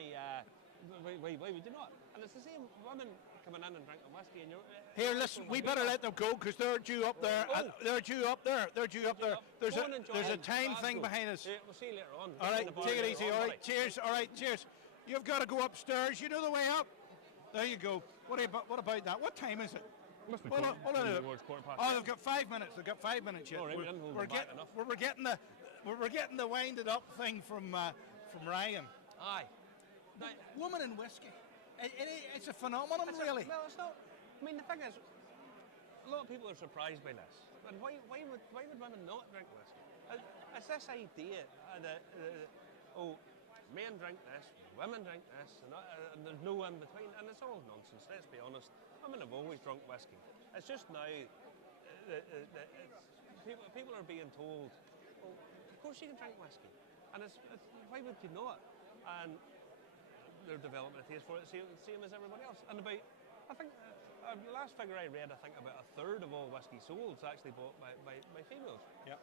would you not? And it's the same women coming in and drinking whiskey and you're... Here, listen, we better let them go because they're due up there. They're due up there. There's a time thing behind us. We'll see you later on. All right, In the bar take it later easy. on, All buddy. right, cheers. All right, cheers. You've got to go upstairs. You know the way up. There you go. What about that? What time is it? Must be Hold on, hold on. towards 5:15. Oh, they've got 5 minutes. They've got 5 minutes yet. All right, we didn't hold them back enough. We're getting the winded up thing from Ryan. Aye. Now, Woman in whiskey. It's a phenomenon, really. Well, it's not. I mean, the thing is, a lot of people are surprised by this. And why would women not drink whiskey? It's this idea that men drink this, women drink this, and there's no in between, and it's all nonsense, let's be honest. I mean, I've always drunk whiskey. It's just now people are being told, well, of course you can drink whiskey, and why would you not? And they're developing a taste for it, same as everybody else. And I think the last figure I read, I think about a third of all whiskey sold is actually bought by females. Yep,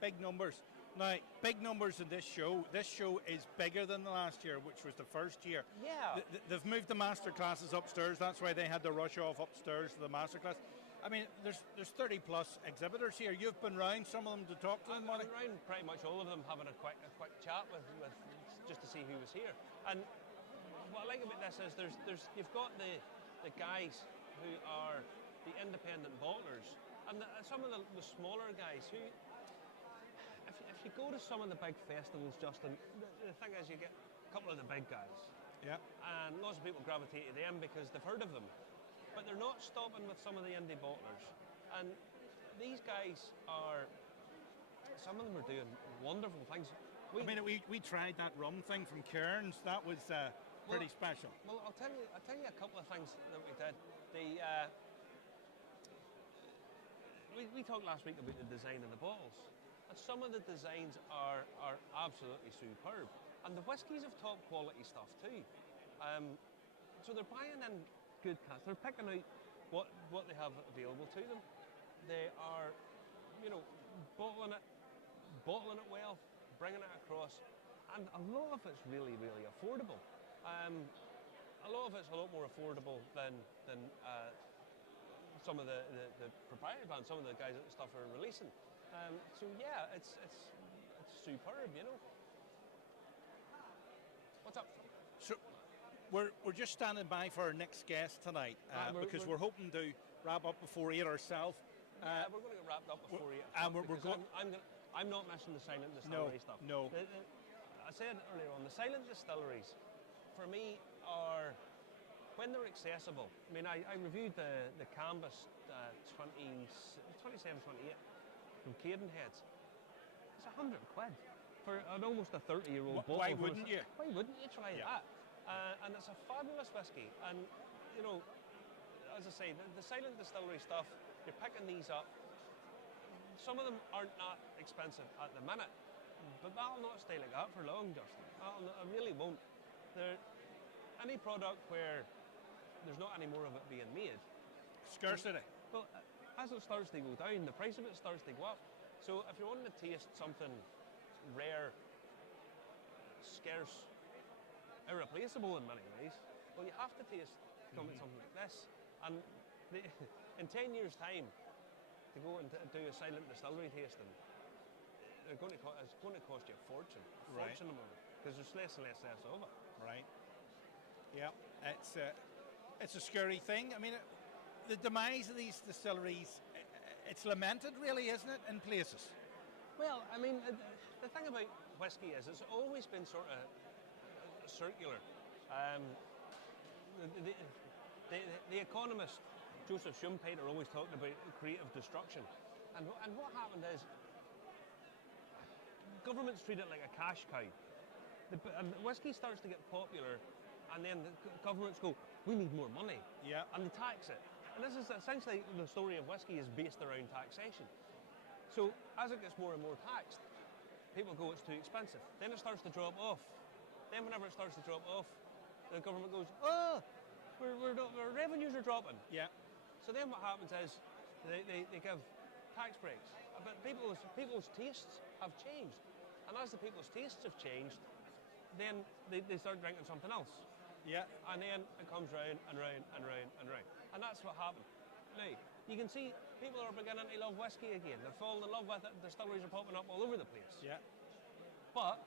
big numbers. Now, big numbers in this show. This show is bigger than the last year, which was the first year. Yeah. They've moved the master classes upstairs. That's why they had to rush off upstairs to the master class. I mean, there's 30 plus exhibitors here. You've been round some of them to talk to them. I've been round pretty much all of them, having a quick chat with just to see who was here. And what I like about this is you've got the guys who are the independent bottlers, and some of the smaller guys who. If you go to some of the big festivals, Justin, the thing is you get a couple of the big guys. Yeah. And lots of people gravitate to them because they've heard of them. But they're not stopping with some of the indie bottlers. And these guys some of them are doing wonderful things. We tried that rum thing from Cairns. That was pretty special. Well, I'll tell you a couple of things that we did. We talked last week about the design of the bottles. And some of the designs are absolutely superb. And the whiskies have top quality stuff too. So they're buying in good casks. They're picking out what they have available to them. They are, bottling it well, bringing it across. And a lot of it's really, really affordable. A lot of it's a lot more affordable than some of the proprietary brands, some of the guys that stuff are releasing. So yeah, it's superb, What's up? So we're just standing by for our next guest tonight because we're hoping to wrap up before 8 ourselves. Yeah, we're going to get wrapped up before 8. And we're going. I'm not missing the silent distillery stuff. No. I said earlier on, the silent distilleries, for me, are when they're accessible. I mean, I reviewed the Canvas 27, 28. From Cadenheads. It's £100 for an almost a 30-year-old bottle. Why wouldn't you? Why wouldn't you try that? And it's a fabulous whiskey. And as I say, the silent distillery stuff, you're picking these up. Some of them aren't that expensive at the minute, but that'll not stay like that for long, Justin. I really won't. Any product where there's not any more of it being made. Scarcity. Well, as it starts to go down, the price of it starts to go up. So if you're wanting to taste something rare, scarce, irreplaceable in many ways, well, you have to come at something like this. And in 10 years' time, to go and do a silent distillery tasting, it's going to cost you a fortune. Right. Because there's less and less of it. Right. Yeah, it's a scary thing. I mean, the demise of these distilleries, it's lamented really, isn't it, in places? Well, I mean, the thing about whiskey is it's always been sort of circular. The economist Joseph Schumpeter always talked about creative destruction. And what happened is governments treat it like a cash cow. And whiskey starts to get popular, and then the governments go, we need more money. Yeah. And they tax it. And this is essentially the story of whiskey is based around taxation. So as it gets more and more taxed, people go, it's too expensive. Then it starts to drop off. Then whenever it starts to drop off, the government goes, our revenues are dropping. Yeah. So then what happens is they give tax breaks. But people's tastes have changed. And as the people's tastes have changed, then they start drinking something else. Yeah. And then it comes round and round and round and round. And that's what happened. Now, you can see people are beginning to love whiskey again. They're falling in love with it. Distilleries are popping up all over the place. Yeah. But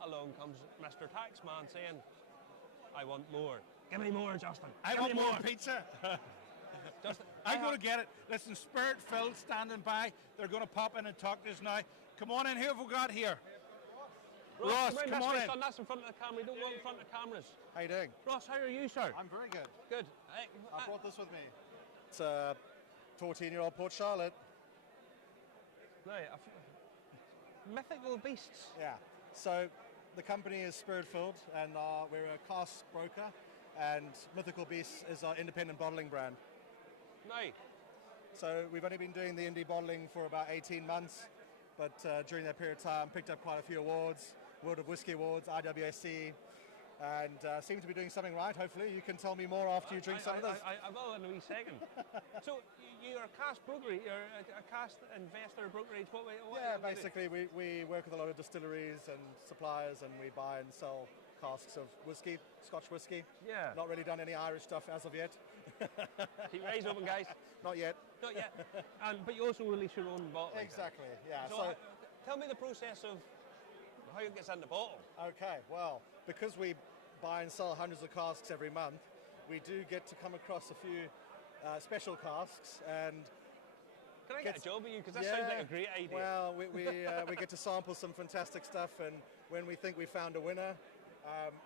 along comes Mr. Taxman saying, I want more. Give me more, Justin. I want more pizza. Justin, I'm going to get it. Listen, Spirit Phil standing by. They're going to pop in and talk to us now. Come on in. Who have we got here? Ross, come on in. Son, that's in front of the camera. You don't walk in front of cameras. How you doing? Ross, how are you, sir? I'm very good. Good. I brought this with me. It's a 14-year-old Port Charlotte. Now, mythical beasts. Yeah. So the company is Spirit Filled, and we're a cask broker, and Mythical Beast is our independent bottling brand. Now, So we've only been doing the indie bottling for about 18 months, but during that period of time, picked up quite a few awards, World of Whisky Awards, IWSC, and seem to be doing something right, hopefully. You can tell me more after you drink some of this. I will in a wee second. So you're a cask brokerage, you're a cask investor brokerage. What Yeah, do you do? basically we work with a lot of distilleries and suppliers, and we buy and sell casks of whiskey, Scotch whiskey. Yeah. Not really done any Irish stuff as of yet. Keep your eyes open, guys. Not yet. Not yet. But you also release your own bottle. Exactly, yeah. So tell me the process of how it gets in the bottle. Okay, well, because we buy and sell hundreds of casks every month, we do get to come across a few special casks, and Can I get a job with you? Because that sounds like a great idea. well, we get to sample some fantastic stuff, and when we think we found a winner,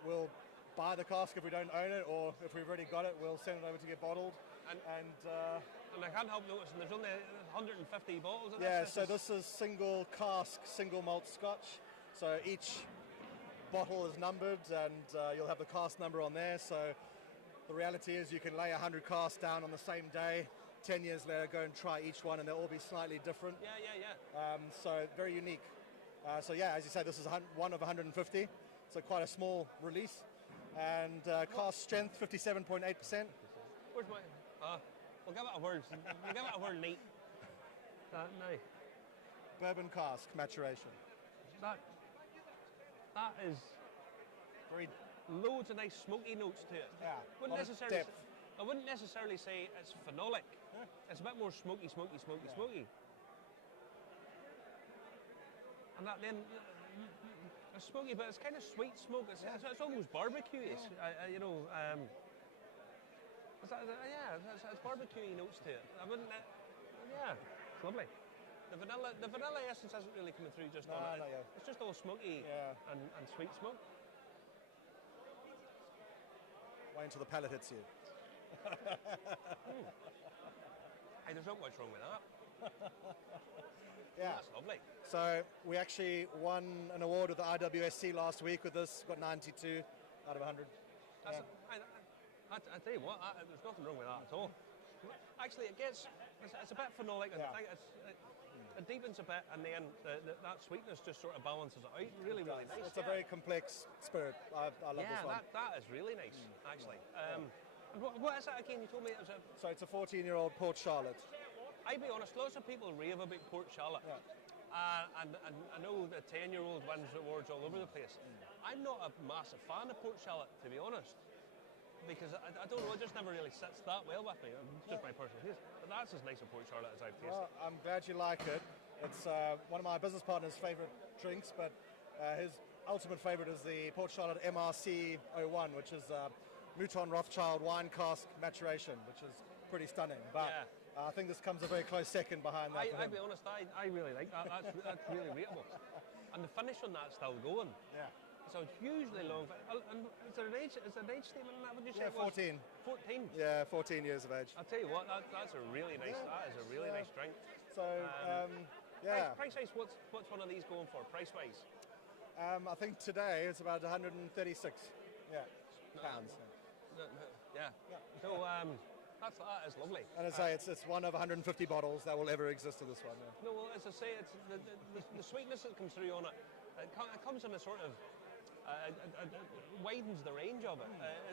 we'll buy the cask if we don't own it, or if we've already got it, we'll send it over to get bottled. And And I can't help noticing there's only 150 bottles of yeah, this. so this is single cask, single malt Scotch. So each bottle is numbered, and you'll have the cask number on there. So the reality is you can lay 100 casks down on the same day. 10 years later, go and try each one, and they'll all be slightly different. Yeah. So very unique. So yeah, as you say, this is one of 150. So quite a small release. And cask strength, 57.8%. Where's my... we'll give it a word. We'll give it a word neat. No. Bourbon cask maturation. That is Very loads of nice smoky notes to it. Yeah, Wouldn't lot of necessarily. depth. I wouldn't necessarily say it's phenolic. Yeah. It's a bit more smoky. And that then it's smoky, but it's kind of sweet smoke. It's almost barbecue-ish. It's barbecue notes to it. I wouldn't. It's lovely. The vanilla essence hasn't really coming through just on it. not yet. It's just all smoky and sweet smoke. Wait until the palate hits you. Hey, there's not much wrong with that. Yeah. That's lovely. So we actually won an award with the IWSC last week with this. Got 92 out of 100. I tell you what, there's nothing wrong with that at all. Actually, it's a bit phenolic, and I think it deepens a bit, and then that sweetness just sort of balances it out. Really nice. It's a very complex spirit. I love this one. that is really nice, actually. And what is that again? You told me it was a... So it's a 14-year-old Port Charlotte. I'll be honest, lots of people rave about Port Charlotte. Yeah. And I know the 10-year-old wins awards all over the place. I'm not a massive fan of Port Charlotte, to be honest, because I don't know, it just never really sits that well with me. It's just my personal taste. But that's as nice a Port Charlotte as I've tasted. Well, I'm glad you like it. It's one of my business partner's favourite drinks, but his ultimate favourite is the Port Charlotte MRC 01, which is Mouton Rothschild wine cask maturation, which is pretty stunning. But I think this comes a very close second behind that. I'll be honest, I really like that. That's really rateable. And the finish on that's still going. Yeah. So it's hugely long. And is there an age statement on that? Would you say? Yeah, 14. 14. Yeah, 14 years of age. I'll tell you what, that's a really nice. That is a really nice drink. So, Price-wise, what's one of these going for? Price-wise? I think today it's about 136. Yeah, pounds. Yeah. So that is lovely. And as I say, it's one of 150 bottles that will ever exist of this one. Yeah. No, well, as I say, it's the sweetness that comes through on it. It comes in a sort of widens the range of it.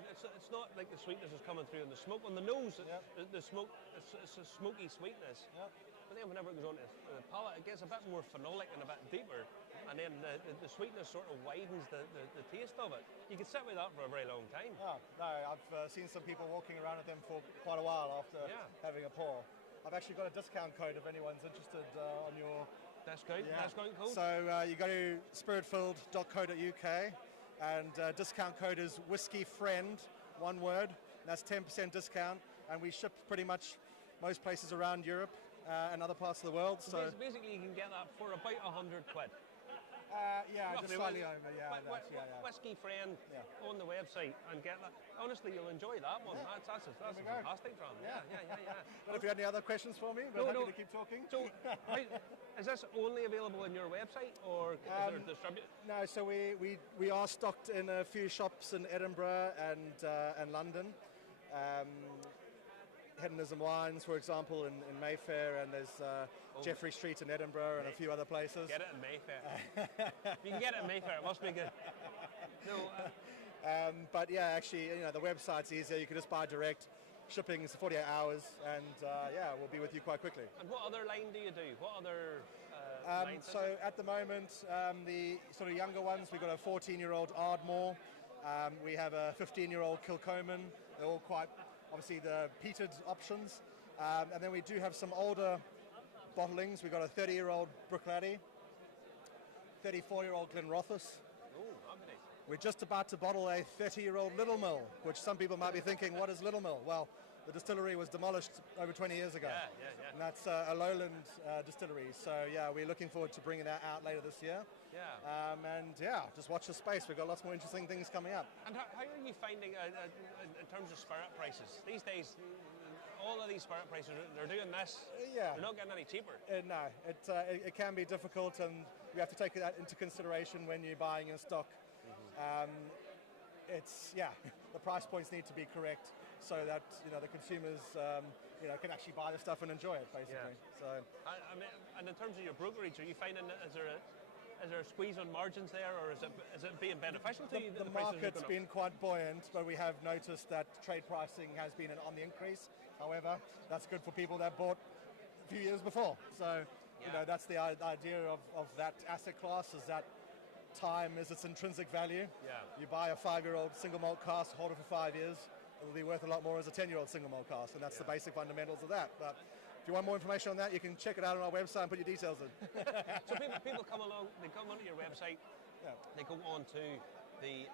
It's not like the sweetness is coming through in the smoke. On the nose, the smoke, it's a smoky sweetness. Yep. But then whenever it goes on to the palate, it gets a bit more phenolic and a bit deeper. And then the sweetness sort of widens the taste of it. You can sit with that for a very long time. Oh, no, I've seen some people walking around with them for quite a while after having a pour. I've actually got a discount code if anyone's interested on your... Discount code? So you go to spiritfilled.co.uk and discount code is Whisky Friend, one word. And that's 10% discount. And we ship pretty much most places around Europe and other parts of the world. So basically you can get that for about 100 quid. Yeah, Roughly, just slightly over. Yeah, Whisky Friend on the website and get that. Honestly, you'll enjoy that one. Yeah. That's a fantastic drum. Yeah. But if you had any other questions for me, we're happy to keep talking. So, is this only available on your website, or is there distributed? No, so we are stocked in a few shops in Edinburgh and London. Hedonism Wines, for example, in Mayfair, and there's Jeffrey Street in Edinburgh and a few other places. Get it in Mayfair. If you can get it in Mayfair, it must be good. No. But yeah, actually, the website's easier. You can just buy direct. Shipping is 48 hours, and we'll be with you quite quickly. And what other line do you do? What other lines? So at the moment, the sort of younger ones, we've got a 14-year-old Ardmore. We have a 15-year-old Kilchoman. They're all quite, obviously, the peated options. And then we do have some older bottlings. We've got a 30-year-old Bruichladdich, 34-year-old Glenrothes. We're just about to bottle a 30-year-old Little Mill, which some people might be thinking, what is Little Mill? Well, the distillery was demolished over 20 years ago. Yeah. And that's a lowland distillery. So, we're looking forward to bringing that out later this year. Yeah. Just watch the space. We've got lots more interesting things coming up. And how are you finding, in terms of spirit prices? These days, all of these spirit prices, they're doing this. Yeah. They're not getting any cheaper. No, it can be difficult, and you have to take that into consideration when you're buying in stock. The price points need to be correct so that the consumers can actually buy the stuff and enjoy it, basically. Yeah. So, I mean, and in terms of your brokerage, are you finding is there a squeeze on margins there, or is it being beneficial to you? The market's been quite buoyant, but we have noticed that trade pricing has been on the increase. However, that's good for people that bought a few years before. So that's the idea of that asset class, is that time is its intrinsic value. Yeah. You buy a 5-year-old single malt cask, hold it for 5 years, it'll be worth a lot more as a 10-year-old single malt cask, and that's the basic fundamentals of that. But if you want more information on that, you can check it out on our website and put your details in. So people come along, they come onto your website, they go on to the.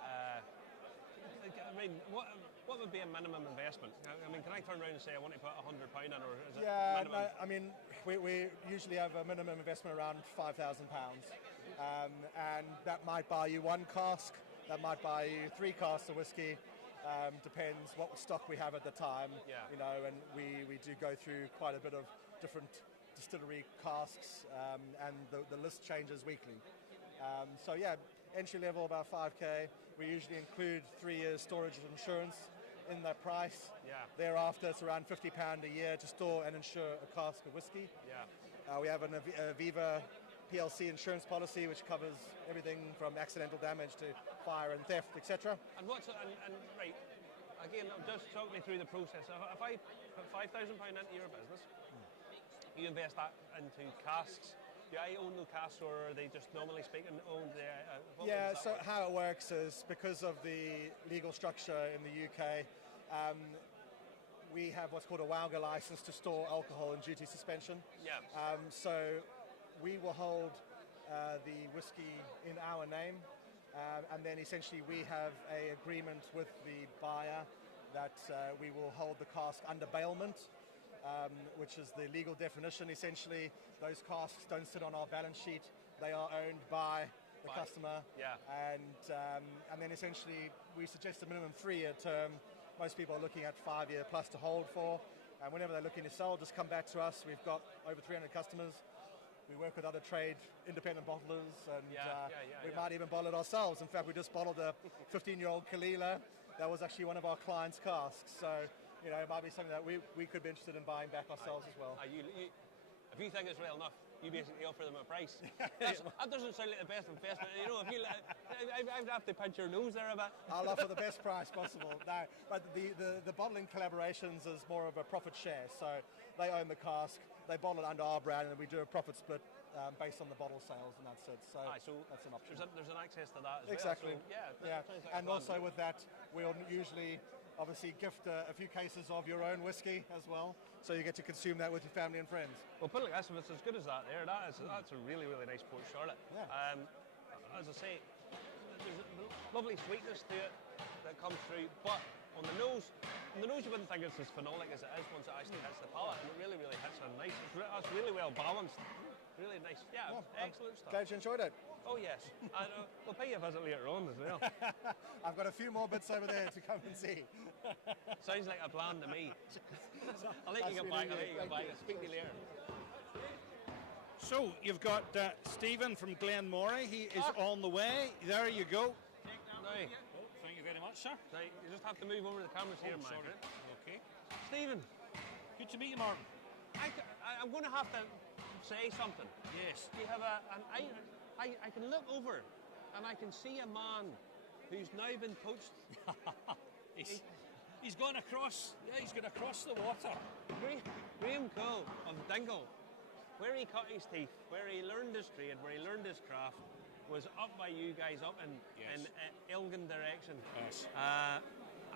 What would be a minimum investment? I mean, can I turn around and say I want to put £100 in, or is it minimum? No, I mean, we usually have a minimum investment around £5,000. And that might buy you 1 cask, that might buy you 3 casks of whiskey, depends what stock we have at the time. And we do go through quite a bit of different distillery casks, and the list changes weekly. Entry level about 5k. We usually include 3 years storage and insurance in that price. Thereafter, it's around £50 a year to store and insure a cask of whiskey. We have an Aviva PLC insurance policy, which covers everything from accidental damage to fire and theft, etc. And right, again, just talk me through the process. If I put £5,000 into your business, you invest that into casks. Do I own the casks, or are they just normally speaking owned? So how it works is, because of the legal structure in the UK, we have what's called a WAUGA license to store alcohol in duty suspension. So we will hold the whiskey in our name, and then essentially we have an agreement with the buyer that we will hold the cask under bailment, which is the legal definition. Essentially, those casks don't sit on our balance sheet; they are owned by the customer. And then essentially we suggest a minimum 3-year term. Most people are looking at 5-year plus to hold for, and whenever they're looking to sell, just come back to us. We've got over 300 customers. We work with other trade independent bottlers, and we might even bottle it ourselves. In fact, we just bottled a 15-year-old Kalila. That was actually one of our clients' casks. So, it might be something that we could be interested in buying back ourselves as well. If you think it's real enough, you basically offer them a price. That doesn't sound like the best investment. I'd have to punch your nose there a bit. I'll offer the best price possible. No, but the bottling collaborations is more of a profit share. So they own the cask, they bottle it under our brand, and we do a profit split based on the bottle sales, and that's it. So that's an option. There's an access to that as exactly. well. So, and also with that, we'll usually obviously gift a few cases of your own whiskey as well, so you get to consume that with your family and friends. Well, put it like this, if it's as good as that there, that's a really, really nice Port Charlotte. As I say, there's a lovely sweetness to it that comes through, but on the nose you wouldn't think it's as phenolic as it is once it actually hits the palate, and it really, really hits a nice, that's really well balanced. Really nice. Yeah, Well, excellent stuff. Glad you enjoyed it. Oh yes, and we'll pay you a visit later on as well. I've got a few more bits over there to come and see. Sounds like a plan to me. I'll let you get back. Speak to you later. So you've got Stephen from Glenmoray. He is on the way. There you go. Now, Thank you very much, sir. right, you just have to move over the cameras here, Sorry. Margaret. Okay. Stephen, Good to meet you, Martin. I'm going to have to say something. Yes. We have I can look over and I can see a man who's now been poached. He's gone across. Yeah, he's gone across the water. Graham Cole of Dingle, where he cut his teeth, where he learned his trade, where he learned his craft, was up by you guys up in Elgin direction. Yes.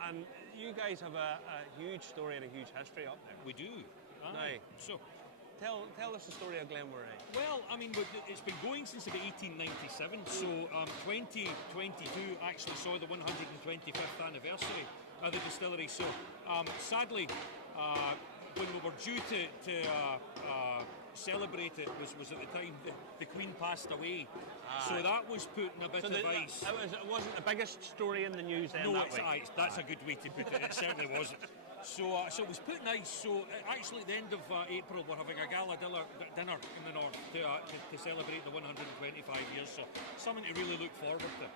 And you guys have a huge story and a huge history up there. We do. Now, So, tell us the story of Glenmoray. well, I mean, it's been going since about 1897. So, 2022 actually saw the 125th anniversary of the distillery. So, sadly, when we were due to celebrate it was at the time the Queen passed away. So that was put in a bit of ice. It wasn't the biggest story in the news then. No, that way. that's a good way to put it. It certainly wasn't. So it was put in ice. So actually, at the end of April, we're having a gala dinner in the north to celebrate the 125 years. So something to really look forward to.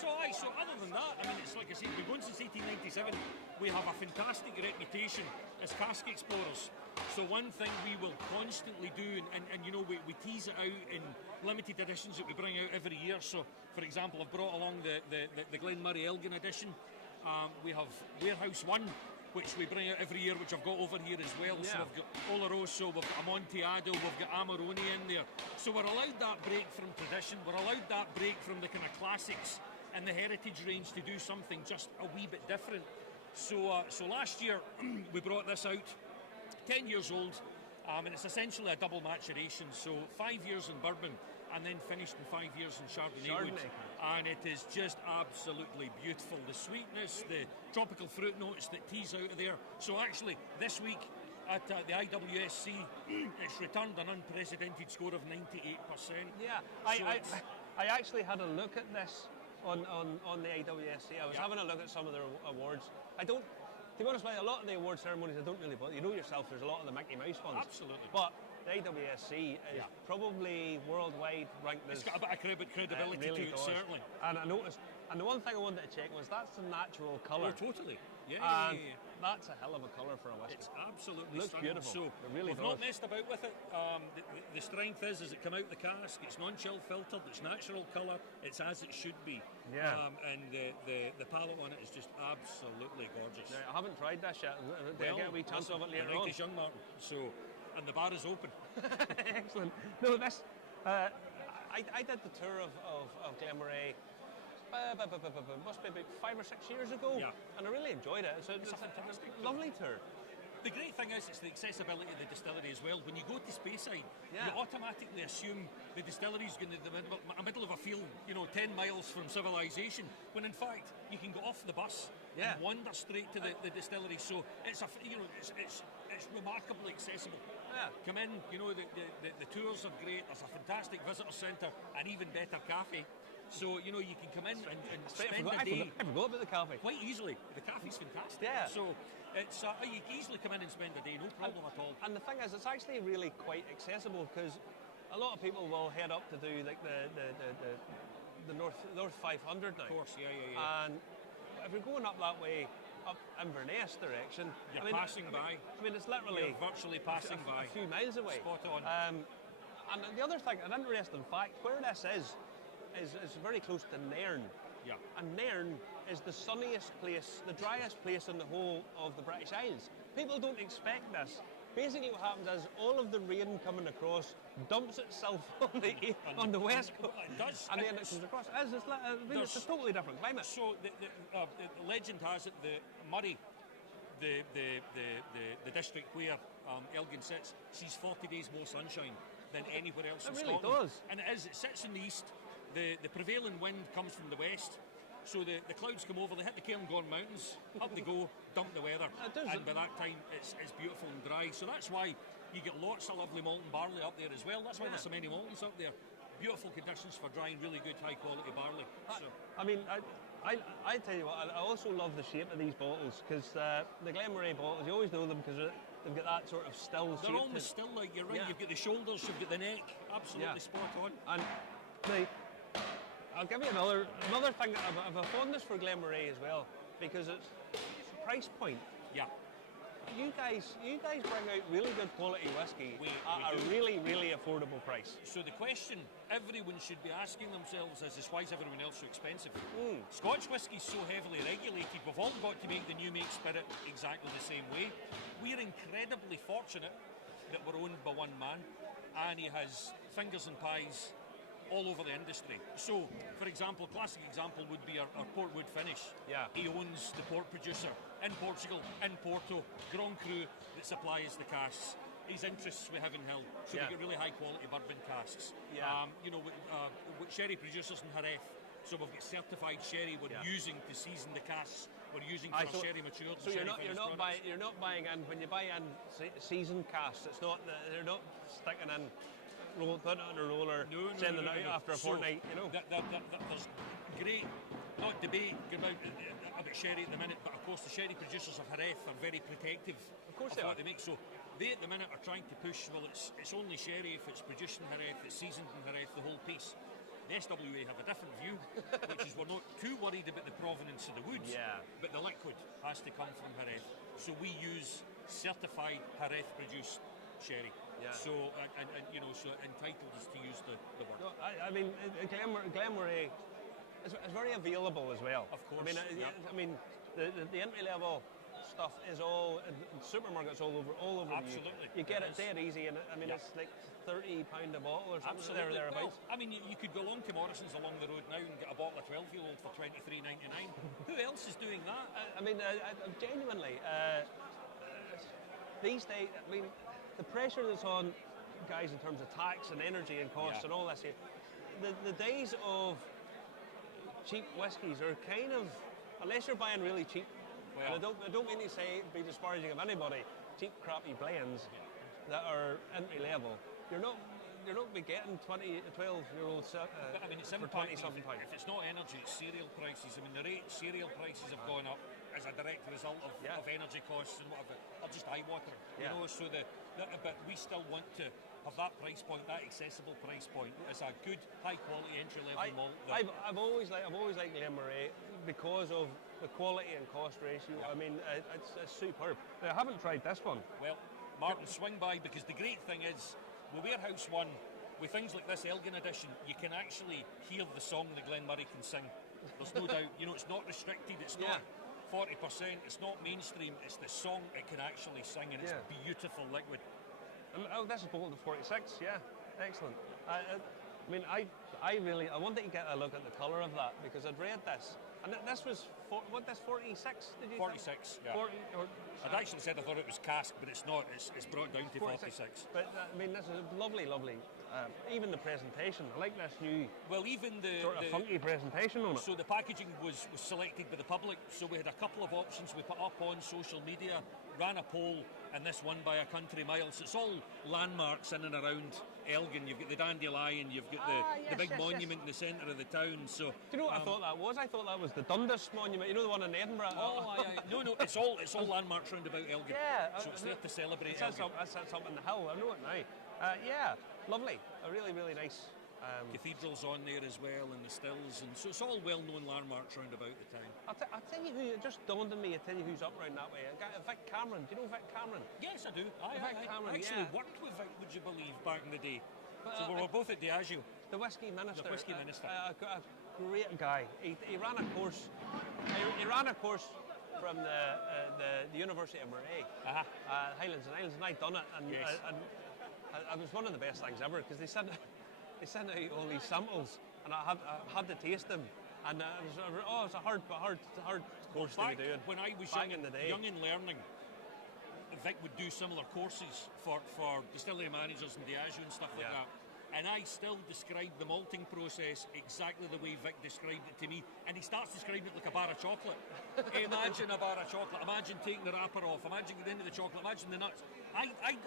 So other than that, I mean, it's like I said, we've been going since 1897. We have a fantastic reputation as cask explorers. So one thing we will constantly do, and you know, we tease it out in limited editions that we bring out every year. So, for example, I've brought along the Glenmoray Elgin edition. We have Warehouse 1, which we bring out every year, which I've got over here as well. Yeah. So we've got Oloroso, we've got Amontillado, we've got Amarone in there. So we're allowed that break from tradition. We're allowed that break from the kind of classics and the heritage range to do something just a wee bit different. So last year we brought this out, 10 years old, and it's essentially a double maturation. So 5 years in bourbon and then finished in 5 years in Chardonnay wood. And it is just absolutely beautiful. The sweetness, the tropical fruit notes that tease out of there. So actually this week at the IWSC, it's returned an unprecedented score of 98%. Yeah, I actually had a look at this on the IWSC. I was having a look at some of their awards. To be honest with you, a lot of the award ceremonies I don't really bother. You know yourself, there's a lot of the Mickey Mouse ones. Absolutely. But the IWSC is probably worldwide ranked as... It's got a bit of credibility really to it, does. certainly. And I noticed, and the one thing I wanted to check was that's the natural colour. Oh, totally. Yeah. That's a hell of a colour for a whiskey. It's absolutely Looks stunning. beautiful. So It really we've does. not messed about with it. The strength is it come out the cask. It's non-chill filtered. It's natural colour. It's as it should be. Yeah. And the palate on it is just absolutely gorgeous. Now, I haven't tried this yet. Do I get a wee chance of it later the on? night is young, Martin. So, and the bar is open. Excellent. No, this... I did the tour of Glenmoray must be about 5 or 6 years ago, and I really enjoyed it. It's a fantastic lovely tour. The great thing is, it's the accessibility of the distillery as well. When you go to Speyside, you automatically assume the distillery is going to be in the middle of a field, 10 miles from civilization, when in fact you can go off the bus and wander straight to the distillery. So it's it's remarkably accessible. Yeah. Come in, the tours are great. There's a fantastic visitor centre and even better cafe. So, you can come in and spend a day. I forgot about the cafe. Quite easily. The cafe's fantastic. Yeah. So, it's you can easily come in and spend a day, no problem at all. And the thing is, it's actually really quite accessible because a lot of people will head up to do like the North 500 now. Of course, yeah. And if you're going up that way, up Inverness direction, You're passing by. I mean, it's literally You're virtually passing by. A few miles away. Spot on. And the other thing, an interesting fact, where this is very close to Nairn. Yeah. And Nairn is the sunniest place, the driest place in the whole of the British Isles. People don't expect this. Basically what happens is all of the rain coming across dumps itself on the west coast. It does. And then it comes across. It's a totally different climate. So the legend has it that Murray, the district where Elgin sits, sees 40 days more sunshine than anywhere else in really Scotland. Does. And it sits in the east. The prevailing wind comes from the west, so the clouds come over, they hit the Cairngorm Mountains, up they go, dump the weather, and by that time it's beautiful and dry. So that's why You get lots of lovely malt and barley up there as well. That's why there's so many malties up there. Beautiful conditions for drying really good high quality barley. So. I mean, I tell you what, I also love the shape of these bottles, because the Glenmorangie bottles, you always know them because they've got that sort of still shape. They're almost still, like, you're right. You've got the shoulders, you've got the neck, absolutely spot on. And I'll give you another thing that I've a fondness for Glenmorangie as well, because it's a price point. Yeah. You guys bring out really good quality whiskey at a really, really affordable price. So the question everyone should be asking themselves is why is everyone else so expensive? Scotch whiskey's so heavily regulated, we've all got to make the new make spirit exactly the same way. We're incredibly fortunate that we're owned by one man, and he has fingers and pies all over the industry. So, for example, classic example would be our Portwood finish. Yeah. He owns the port producer in Portugal, in Porto, Grand Cru that supplies the casks. His interests we have in Hill, so we get really high quality bourbon casks. Yeah. With sherry producers in Jerez, so we've got certified sherry we're using to season the casks. We're using for our sherry matured. So you're not buying in, when you buy in seasoned casks. It's not they're not sticking in. Put it on a roller, send it out after a fortnight, you know. There's great, not debate about sherry at the minute, but of course the sherry producers of Jerez are very protective of what they make. So they at the minute are trying to push, well, it's only sherry if it's produced in Jerez, it's seasoned in Jerez, the whole piece. The SWA have a different view, which is we're not too worried about the provenance of the woods, but the liquid has to come from Jerez. So we use certified Jerez produced sherry. So so entitled us to use the word. No, I mean, Glenmorangie is very available as well. Of course. I mean, the entry level stuff is all in supermarkets all over. Absolutely. You get it dead easy, and I mean it's like £30 a bottle or something. Absolutely. Thereabouts. Well, I mean, you could go along to Morrison's along the road now and get a bottle of 12-year-old for $23.99. Who else is doing that? I mean, genuinely, these days, I mean, the pressure that's on guys in terms of tax and energy and costs and all this here, the days of cheap whiskies are kind of, unless you're buying really cheap, and I don't mean to be disparaging of anybody, cheap crappy blends that are entry level, you're not be getting 12-year-old but I mean, it's for 20-something pounds. If it's not energy, it's cereal prices. I mean, cereal prices have gone up as a direct result of energy costs and whatever. They're just eye-watering, you know. So but we still want to have that price point, that accessible price point, as a good, high-quality entry-level malt. I've always liked Glenmorangie because of the quality and cost ratio. I mean, it's superb. I haven't tried this one. Well, Martin, swing by, because the great thing is, with Warehouse One, with things like this Elgin edition, you can actually hear the song that Glen Murray can sing. There's no doubt. You know, it's not restricted. It's not 40%. It's not mainstream. It's the song it can actually sing, and it's beautiful liquid. This is bottled to 46. Yeah, excellent. I mean, I wanted to get a look at the colour of that, because I'd read this, and this was 46? Did you 46. Think? Yeah. 40, I'd actually said I thought it was cask, but it's not. It's brought down to 46. But I mean, this is lovely. Even the presentation, I like this new. Well, even the sort of funky presentation on it. So the packaging was selected by the public. So we had a couple of options we put up on social media, ran a poll, and this won by a country mile. So it's all landmarks in and around Elgin. You've got the Dandelion, you've got the big monument in the centre of the town. So do you know what I thought that was? I thought that was the Dundas Monument. You know, the one in Edinburgh. No, it's all landmarks round about Elgin. Yeah, so it's there to celebrate Elgin. Elgin. That's up in the hill. I know it now. Yeah, lovely. A really, really nice. Cathedrals on there as well, and the stills, and so it's all well-known landmarks round about the town. I'll tell you who, it just dawned on me, I'll tell you who's up round that way. Vic Cameron. Do you know Vic Cameron? Yes, I do. I Cameron, actually worked with Vic, would you believe, back in the day. So we were both at Diageo. The Whisky Minister. The Whisky Minister. A great guy. He ran a course. He ran a course from the University of Moray, Highlands and Islands, and I'd done it, and it was one of the best things ever, because they sent out all these samples, and I had to taste them, and it was a hard course to be doing. When I was young and learning, Vic would do similar courses for distillery managers and Diageo and stuff like that. And I still describe the malting process exactly the way Vic described it to me. And he starts describing it like a bar of chocolate. Imagine a bar of chocolate. Imagine taking the wrapper off. Imagine getting into the chocolate. Imagine the nuts.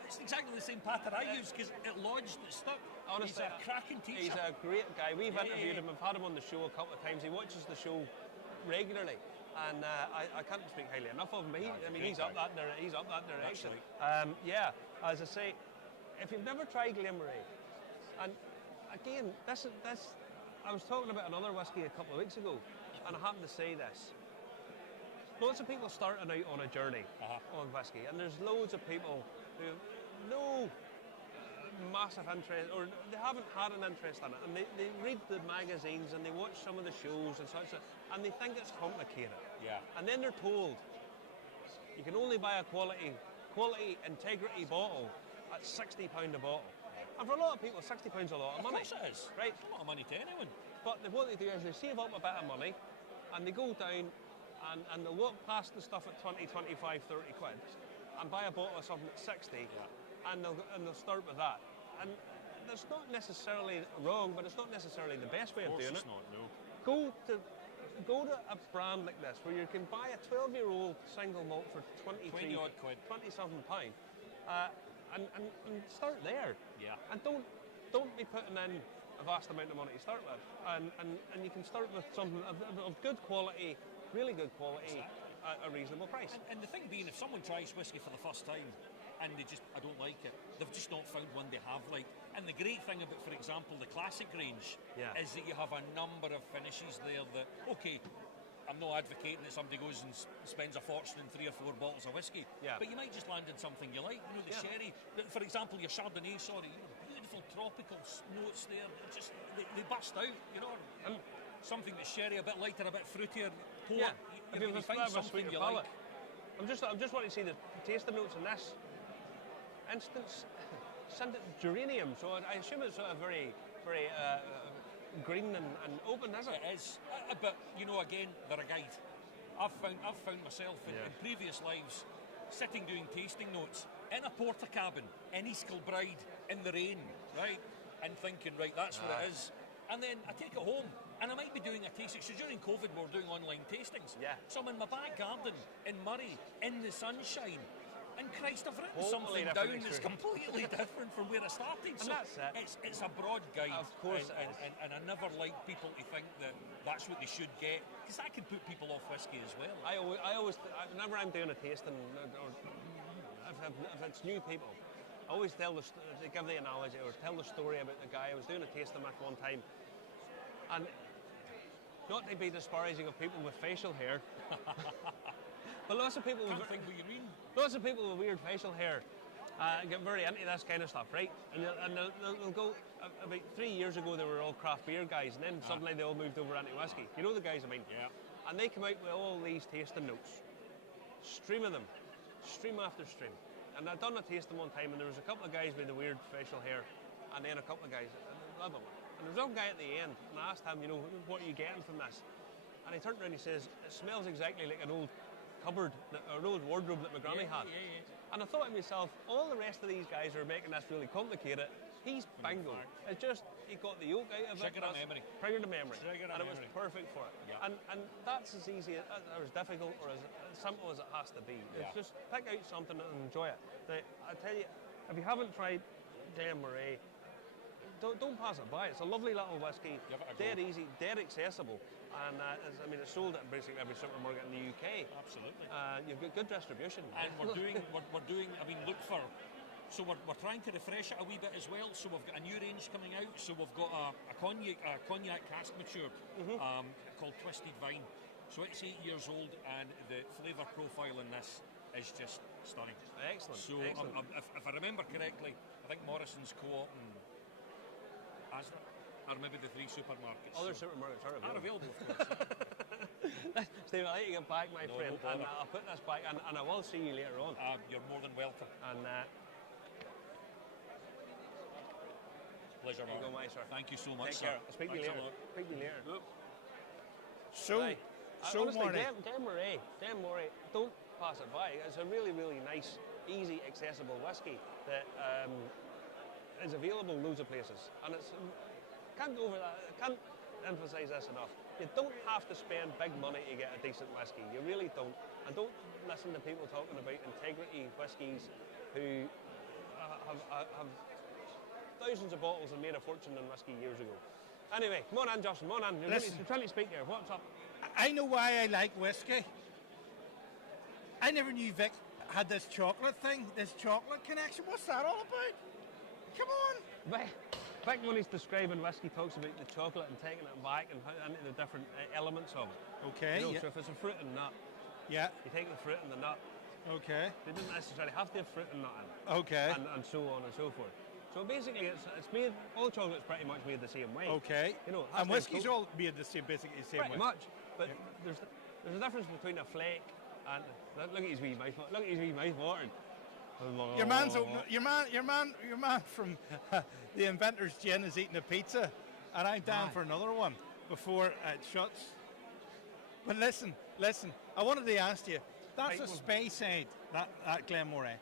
It's exactly the same pattern I use because it lodged, it stuck. Honestly, he's a cracking teacher. He's a great guy. We've interviewed him. We've had him on the show a couple of times. He watches the show regularly. And I can't speak highly enough of him. He's up that direction. As I say, if you've never tried Glenmorangie, and again, this I was talking about another whiskey a couple of weeks ago, and I happened to say this. Lots of people starting out on a journey on whiskey, and there's loads of people who have no massive interest, or they haven't had an interest in it, and they read the magazines and they watch some of the shows and such, and they think it's complicated. Yeah. And then they're told you can only buy a quality integrity bottle at £60 a bottle. And for a lot of people, £60 is a lot of money. Of course it is. Right? It's a lot of money to anyone. But what they do is they save up a bit of money, and they go down and they'll walk past the stuff at 20, 25, 30 quid and buy a bottle of something at 60. Yeah. And they'll start with that. And that's not necessarily wrong, but it's not necessarily the best way of doing it. Of course it's not, no. Go to a brand like this where you can buy a 12-year-old single malt for 20 odd quid. 27 pound, and start there. Yeah. And don't be putting in a vast amount of money to start with. And you can start with something of good quality, really good quality, at a reasonable price. And the thing being, if someone tries whiskey for the first time, and I don't like it, they've just not found one they have liked. And the great thing about, for example, the classic range is that you have a number of finishes there that, okay, I'm not advocating that somebody goes and spends a fortune in 3 or 4 bottles of whiskey, but you might just land in something you like. You know, the sherry, for example, your Chardonnay, beautiful tropical notes there, they burst out, you know. And something that's sherry, a bit lighter, a bit fruitier, pour. Yeah, you find something you like. I'm just wanting to see the tasting notes in this instance. Scented geranium, so I assume it's sort of very, very green and open, is it? It is, but you know, again, they're a guide. I've found myself in previous lives sitting doing tasting notes in a porter cabin in East Kilbride in the rain, right, and thinking, right, that's what it is. And then I take it home, and I might be doing a tasting. So during COVID, we were doing online tastings. Yeah. So I'm in my back garden in Murray, in the sunshine. And Christ, I've written something different down that's completely different from where I started. And so that's it. It's a broad guide. Of course it is. And I never like people to think that that's what they should get, because that can put people off whiskey as well. I always, whenever I'm doing a tasting, or if it's new people, I always give the analogy or tell the story about the guy I was doing a tasting with one time. And not to be disparaging of people with facial hair, but lots of people lots of people with weird facial hair get very into this kind of stuff, right? And they'll go, about 3 years ago they were all craft beer guys, and then suddenly they all moved over into whiskey. You know the guys I mean? Yeah. And they come out with all these tasting notes, stream of them, stream after stream. And I'd done a tasting one time, and there was a couple of guys with the weird facial hair, and then a couple of guys, blah, blah, blah. And there was one guy at the end, and I asked him, you know, what are you getting from this? And he turned around and he says, it smells exactly like an old cupboard, or an old wardrobe that my granny had. And I thought to myself, all the rest of these guys are making this really complicated. He's bingo. It's just, he got the yolk out of it. Trigger to memory. And it was perfect for it. Yeah. And that's as easy, or as difficult, or as simple as it has to be. It's just pick out something and enjoy it. Now, I tell you, if you haven't tried Glenmorangie, don't pass it by. It's a lovely little whiskey, dead easy, dead accessible. And it's sold at basically every supermarket in the UK. Absolutely. You've got good distribution. And we're doing. I mean, look for. So we're trying to refresh it a wee bit as well. So we've got a new range coming out. So we've got a cognac cask matured called Twisted Vine. So it's 8 years old, and the flavour profile in this is just stunning. Excellent. So excellent. If I remember correctly, I think Morrison's Co-op and Asda are maybe the 3 supermarkets. Other supermarkets are available, of course. Steve, I'll let you get back, my friend, no and I'll put this back, and I will see you later on. You're more than welcome. And pleasure, there you go, my sir. Thank you so much, Take care. I'll speak to you later. Honestly, Glenmorangie, don't pass it by. It's a really, really nice, easy, accessible whiskey that is available loads of places, and it's can't go over that. Can't emphasise this enough. You don't have to spend big money to get a decent whiskey. You really don't. And don't listen to people talking about integrity whiskies who have thousands of bottles and made a fortune in whiskey years ago. Anyway, come on in, Justin. Come on in. You're trying to speak there. What's up? I know why I like whiskey. I never knew Vic had this chocolate thing, this chocolate connection. What's that all about? Come on. Vic, when he's describing whiskey, talks about the chocolate and taking it back and putting it into the different elements of it. Okay. You know, so if it's a fruit and nut, you take the fruit and the nut. Okay. They didn't necessarily have to have fruit and nut in. Okay. And so on and so forth. So basically, it's made. All chocolate's pretty much made the same way. Okay. You know, and whiskey's all made basically the same way. Pretty much. But there's a difference between a flake and look at his wee mouth. Look at his wee mouth watering. Your man from the Inventor's Gin is eating a pizza, and I'm down for another one before it shuts. But listen. I wanted to ask you. That's a Speyside, that Glenmorangie.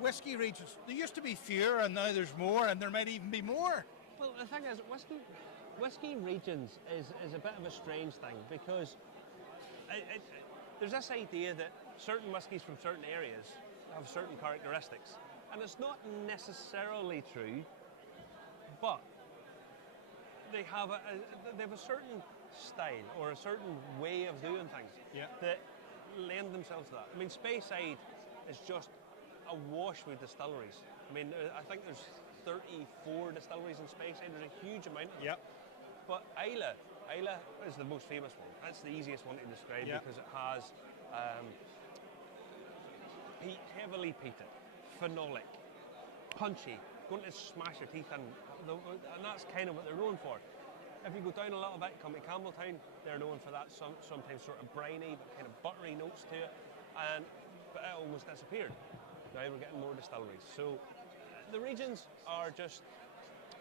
Whiskey regions, there used to be fewer, and now there's more, and there might even be more. Well, the thing is, whiskey regions is a bit of a strange thing, because there's this idea that certain whiskies from certain areas have certain characteristics, and it's not necessarily true, but they have a certain style or a certain way of doing things that lend themselves to that. I mean, Speyside is just awash with distilleries. I mean, I think there's 34 distilleries in Speyside. There's a huge amount of them. But Aloa is the most famous one. That's the easiest one to describe because it has heavily peated, phenolic, punchy, going to smash your teeth in, and that's kind of what they're known for. If you go down a little bit, come to Campbelltown, they're known for that sometimes sort of briny but kind of buttery notes to it, but it almost disappeared. Now we're getting more distilleries. So the regions are just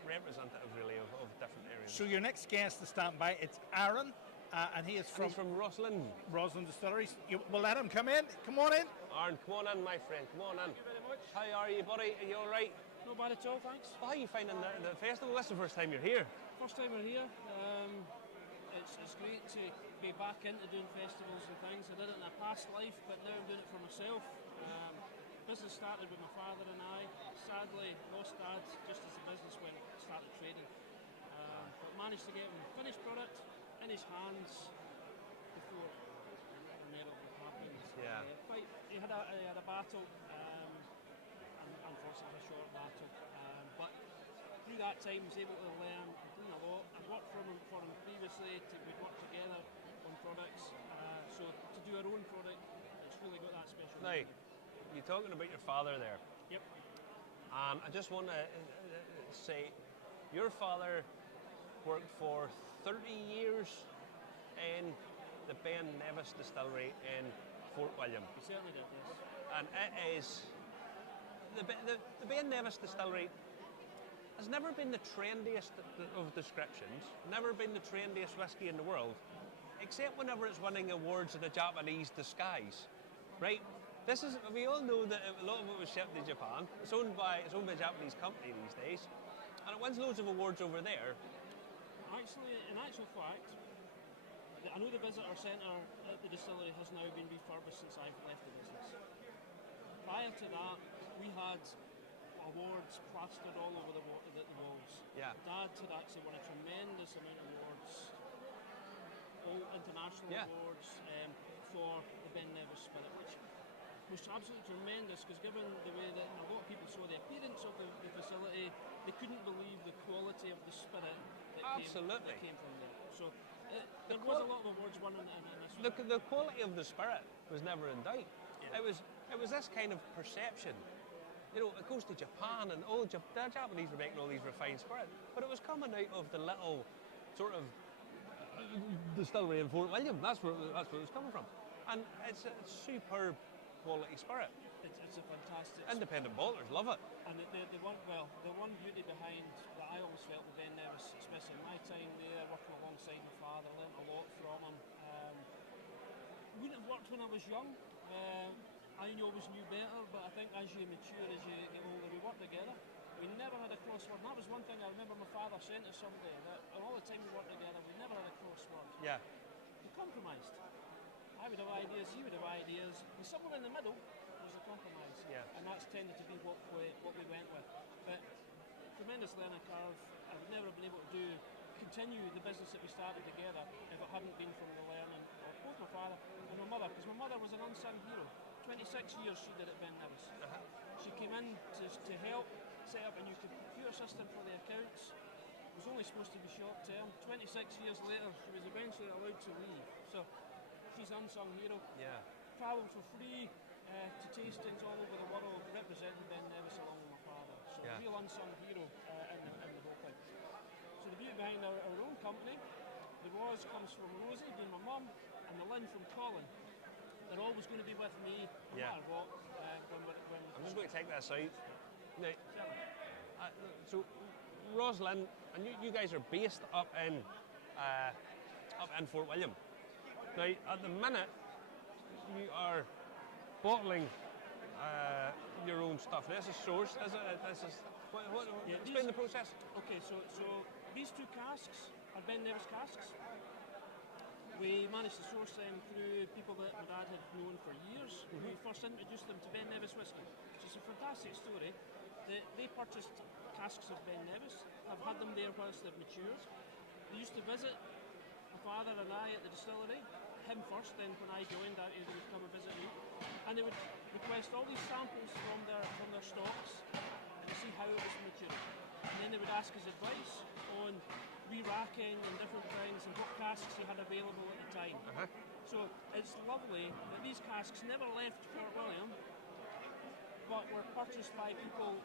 representative really of different areas. So your next guest to stand by, it's Aaron, and he's from Roslyn Distilleries. We'll let him come in. Come on in. Aaron, come on in, my friend. Come on in. Thank you very much. How are you, buddy? Are you all right? Not bad at all, thanks. Well, how are you finding the festival? This is the first time you're here. First time we're here. It's great to be back into doing festivals and things. I did it in a past life, but now I'm doing it for myself. Business started with my father and I. Sadly, lost Dad just as the business started trading. But managed to get him finished product in his hands before the miracle happened. Yeah. He had a battle, and unfortunately a short battle. But through that time, I was able to learn a lot. I've worked for him previously. We'd worked together on products. So to do our own product, it's really got that special. Now, you're talking about your father there. Yep. I just want to say, your father worked for 30 years in the Ben Nevis distillery in Fort William. He certainly did, yes. And it is the Ben Nevis distillery has never been the trendiest of descriptions, never been the trendiest whiskey in the world, except whenever it's winning awards in a Japanese disguise, right? We all know that a lot of it was shipped to Japan. It's owned by a Japanese company these days, and it wins loads of awards over there. Actually, in actual fact, I know the visitor centre at the distillery has now been refurbished since I've left the business. Prior to that, we had awards plastered all over the walls. Yeah. Dad had actually won a tremendous amount of awards, all international awards for the Ben Nevis spirit, which was absolutely tremendous, because given the way that a lot of people saw the appearance of the facility, they couldn't believe the quality of the spirit that came from there. So there was a lot of awards won in this. The quality of the spirit was never in doubt. Yeah. It was this kind of perception. You know, it goes to Japan, and the Japanese were making all these refined spirit, but it was coming out of the little sort of distillery in Fort William. That's where it was coming from, and it's a superb quality spirit. It's a fantastic. Independent bottlers love it. And the one beauty behind that I always felt with Ben Nevis, especially in my time there, working alongside my father, learnt a lot from him. Wouldn't have worked when I was young. I always knew better, but I think as you mature, as you get older, we work together. We never had a crossword. And that was one thing I remember my father saying to somebody, that all the time we worked together, we never had a crossword. Yeah. We compromised. I would have ideas, he would have ideas, and somewhere in the middle was a compromise. Yeah. And that's tended to be what we went with. But tremendous learning curve. I would never have been able to continue the business that we started together if it hadn't been from the learning of both my father and my mother, because my mother was an unsung hero. 26 years she did at Ben Nevis. She came in to help set up a new computer system for the accounts. It was only supposed to be short term. 26 years later, she was eventually allowed to leave. So she's an unsung hero. Yeah. Travelled for free to tastings all over the world, representing Ben Nevis along with my father. So Yeah. a real unsung hero in the whole thing. So the beauty behind our own company, the Roz comes from Rosie, being my mum, and the Lynn from Colin. They're always going to be with me, no Yeah. matter what. I'm just going to take this out. Now, so Rosalind, and you guys are based up in Fort William. Now, at the minute, you are bottling your own stuff. This is sourced. Explain the process. Okay, so these two casks are Ben Nevis casks. We managed to source them through people that my dad had known for years. We first introduced them to Ben Nevis Whisky, which is a fantastic story. They purchased casks of Ben Nevis. I've had them there whilst they've matured. They used to visit my father and I at the distillery, him first, then when I joined, they would come and visit me. And they would request all these samples from their stocks and see how it was maturing. And then they would ask us advice on re-racking and different things and what casks they had available at the time. So it's lovely that these casks never left Fort William, but were purchased by people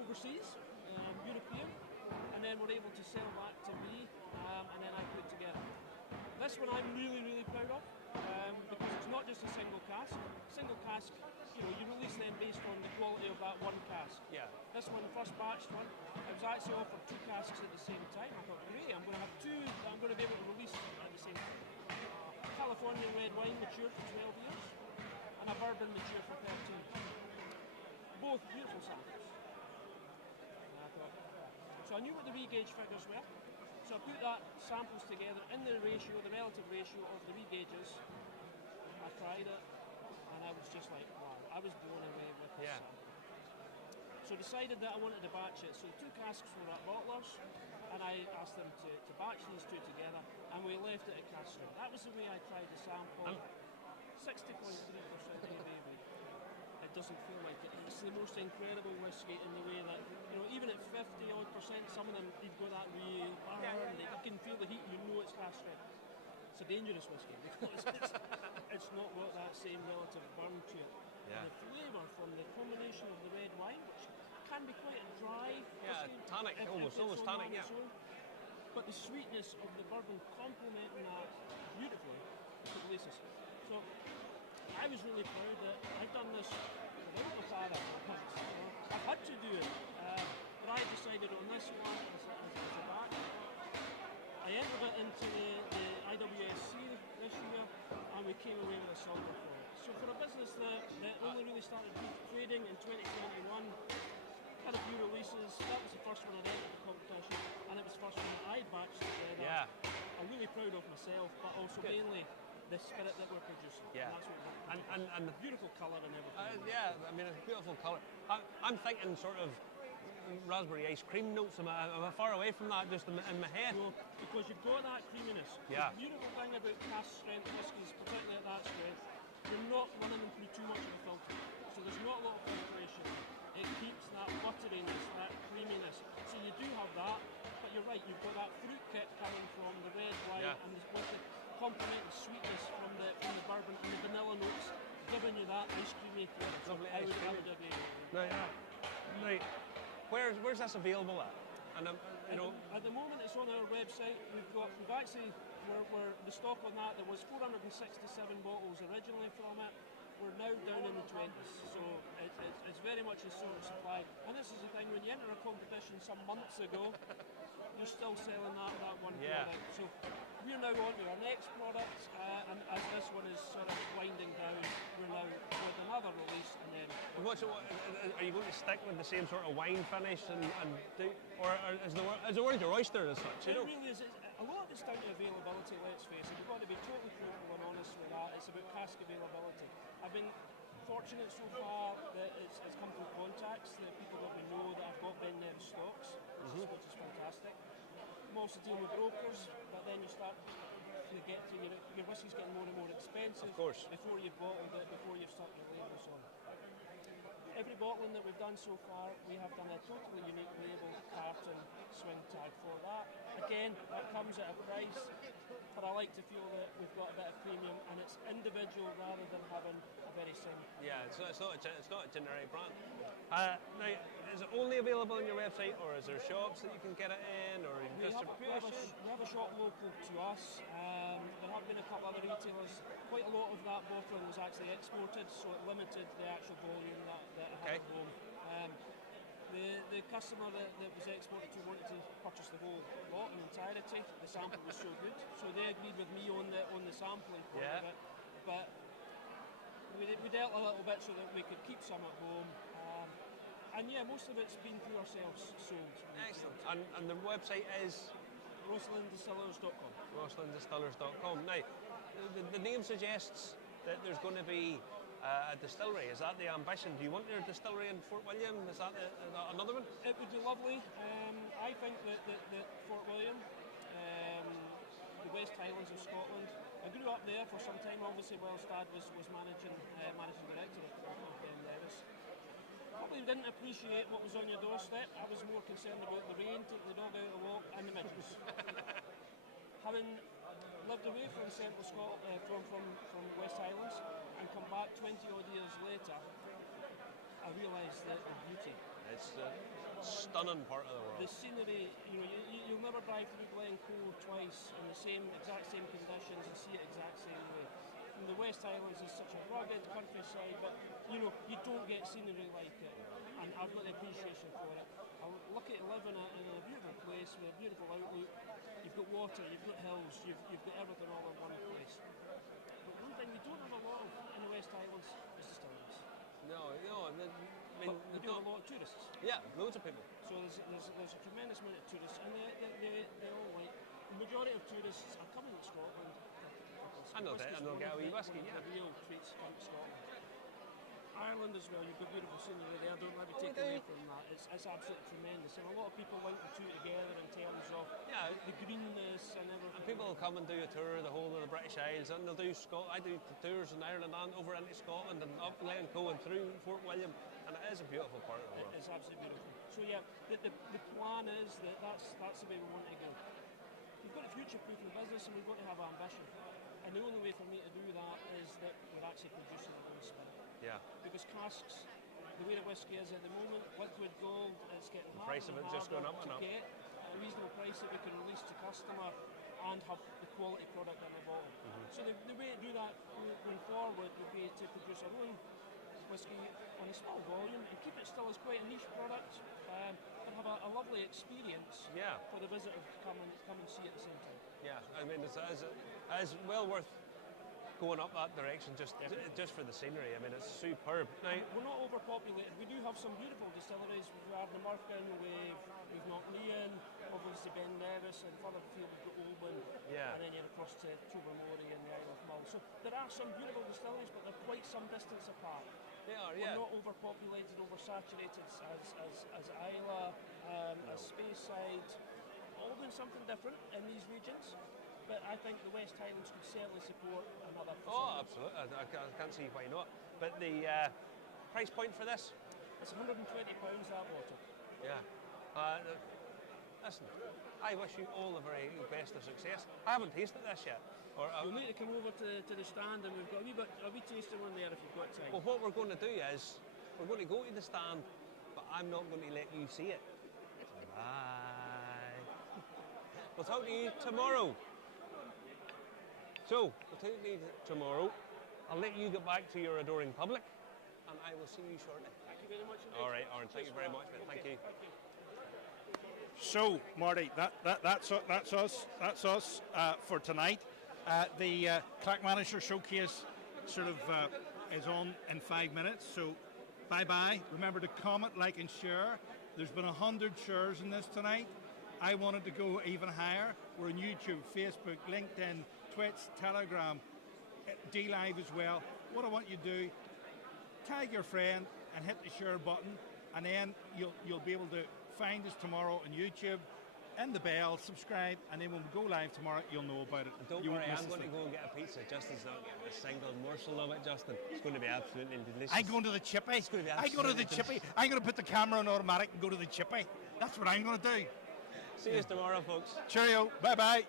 overseas, European, and then were able to sell back to me, and then I put together. This one I'm really, really proud of, because it's not just a single cask. Single cask, you release them based on the quality of that one cask. Yeah. This one, the first batched one, I was actually offered two casks at the same time. I thought, great, I'm going to have two that I'm going to be able to release at the same time. California red wine matured for 12 years, and a bourbon matured for 13. Both beautiful samples. And I thought, so I knew what the re-gauge figures were. So I put that samples together in the ratio, the relative ratio of the re-gauges. I tried it, and I was just like, wow, I was blown away with this sample. So decided that I wanted to batch it. So 2 casks were at bottlers, and I asked them to batch these 2 together, and we left it at cask strength. That was the way I tried the sample. 60.3% ABV. It doesn't feel like it. It's the most incredible whiskey in the way that, even at 50-odd%, some of them, you've got that real burn, you can feel the heat, you know it's cask strength. It's a dangerous whiskey because it's not got that same relative burn to it. Yeah. And the flavour from the combination of the red wine, which can be quite a dry whiskey, tannic, almost tannic, yeah. But the sweetness of the bourbon complementing that beautifully to releases. So I was really proud that I've done this without my father. I've had to do it, but I decided on this one as a batch. I entered it into the IWSC this year, and we came away with a silver for it. So for a business that only really started trading in 2021, had a few releases. That was the first one I entered the competition, and it was the first one that I batched together. Yeah. I'm really proud of myself, but also mainly the spirit that we're producing. Yeah. And that's what we're producing. And the beautiful colour and everything. Yeah, I mean, it's a beautiful colour. I'm thinking sort of raspberry ice cream notes. Am I far away from that just in my head? No, because you've got that creaminess. Yeah. The beautiful thing about cask strength whiskies, particularly at that strength, you're not running them through too much of a filter. So there's not a lot of filtration. It keeps that butteriness, that creaminess. So you do have that, but you're right, you've got that fruit kick coming from the red wine and with the complementing sweetness from the bourbon and the vanilla notes, giving you that ice creamy flavour. So I would agree. Right. Where's this available at? And at the moment, it's on our website. We've actually the stock on that. There was 467 bottles originally from it. We're now down in the 20s, so it's very much a short supply. And this is the thing: when you enter a competition some months ago, you're still selling that one product. So we're now on to our next product, and as this one is sort of winding down, we're now with another release, and then... Are you going to stick with the same sort of wine finish, or is the world your oyster as such? It really is. A lot of it's down to availability, let's face it. We've got to be totally truthful and honest with that. It's about cask availability. I've been fortunate so far that it's come through contacts, the people that we know that have got Ben Nevis stocks, which is fantastic. I'm also dealing with brokers, but then you start to get to, your whiskey's getting more and more expensive. Of course. Before you've bottled it, before you've stuck your labels on. Every bottling that we've done so far, we have done a totally unique label, carton, swing tag for that. Again, that comes at a price, but I like to feel that we've got a bit of premium and it's individual rather than having a very same. Yeah, it's not a generic brand. Now, is it only available on your website, or is there shops that you can get it in, or We have a shop local to us. There have been a couple other retailers. Quite a lot of that bottling was actually exported, so it limited the actual volume that I had at home. The customer that was exported to wanted to purchase the whole lot in entirety. The sample was so good, so they agreed with me on the sampling part of it. But we dealt a little bit so that we could keep some at home. And yeah, most of it's been through ourselves sold. Excellent. And the website is? RosalineDistillers.com. RosalineDistillers.com. Now, the name suggests that there's going to be a distillery. Is that the ambition? Do you want your distillery in Fort William? Is that another one? It would be lovely. I think that Fort William, the West Highlands of Scotland, I grew up there for some time, obviously, whilst Dad was managing director of Ben Nevis. Probably didn't appreciate what was on your doorstep. I was more concerned about the rain, taking the dog out of the walk, and the midges. Having lived away from central Scotland, from West Highlands, and come back 20 odd years later, I realised that the beauty. It's a stunning part of the world. The scenery, you'll never drive through Glencoe twice in the exact same conditions and see it exact same way. And the West Highlands is such a rugged countryside, but you don't get scenery like it, and I've got the appreciation for it. I look at living in a beautiful place with a beautiful outlook. You've got water, you've got hills, you've got everything all in one place. But one thing we don't have a lot of in the West Highlands is distilleries. No. But we do have a lot of tourists. Yeah, loads of people. So there's a tremendous amount of tourists, and they all like. The majority of tourists are coming to Scotland. And they'll get a wee whiskey, yeah. The real treats come to Scotland. Ireland as well, you've got beautiful scenery there, don't let me take away from that. It's absolutely tremendous, and a lot of people link the two together in terms of the greenness and everything. And people will come and do a tour of the whole of the British Isles, and they'll do I do tours in Ireland and over into Scotland and up Glencoe and through Fort William, and it is a beautiful part of the world. It's absolutely beautiful. So yeah, the plan is that's the way we want to go. We've got to future-proof the business, and we've got to have ambition. And the only way for me to do that is that we're actually producing our own spirit. Yeah. Because casks, the way the whisky is at the moment, liquid gold, it's getting the price of it just going up and up. Get a reasonable price that we can release to customer and have the quality product in the bottle. So the way to do that going forward would be to produce our own whisky on a small volume and keep it still as quite a niche product, and have a lovely experience for the visitor to come and see at the same time. Yeah, I mean, it's well worth going up that direction just for the scenery. I mean, it's superb. Now, we're not overpopulated. We do have some beautiful distilleries. We've got the Murphy, we've Knocknean, obviously Ben Nevis, and further afield we've got Oldman, and then you're across to Tobermory and the Isle of Mull. So there are some beautiful distilleries, but they're quite some distance apart. They are, We're not overpopulated, oversaturated as Aloa, as Speyside, all doing something different in these regions. But I think the West Highlands could certainly support another facility. Oh, absolutely. I can't see why not. But the price point for this? It's £120 that bottle. Yeah. Listen, I wish you all the very best of success. I haven't tasted this yet. You'll need to come over to the stand, and we've got a wee tasting one there if you've got time. Well, what we're going to do is we're going to go to the stand, but I'm not going to let you see it. Bye. We'll talk to you tomorrow. So, we'll talk to you tomorrow. I'll let you get back to your adoring public, and I will see you shortly. Thank you very much indeed. All right, Aaron, thank you very much, mate. Thank you. Thank you. So, Marty, that's us for tonight. The Clackmannanshire showcase sort of is on in 5 minutes. So, bye-bye. Remember to comment, like, and share. There's been 100 shares in this tonight. I wanted to go even higher. We're on YouTube, Facebook, LinkedIn, Twitch, Telegram, D-Live as well. What I want you to do, tag your friend and hit the share button, and then you'll be able to find us tomorrow on YouTube, and the bell, subscribe, and then when we go live tomorrow, you'll know about it. Don't worry, I'm going to go and get a pizza. Justin's not getting a single morsel of it, Justin. It's going to be absolutely delicious. I'm going to the chippy. It's going to be I go to the chippy. I'm going to put the camera on automatic and go to the chippy. That's what I'm going to do. See you tomorrow, folks. Cheerio. Bye-bye.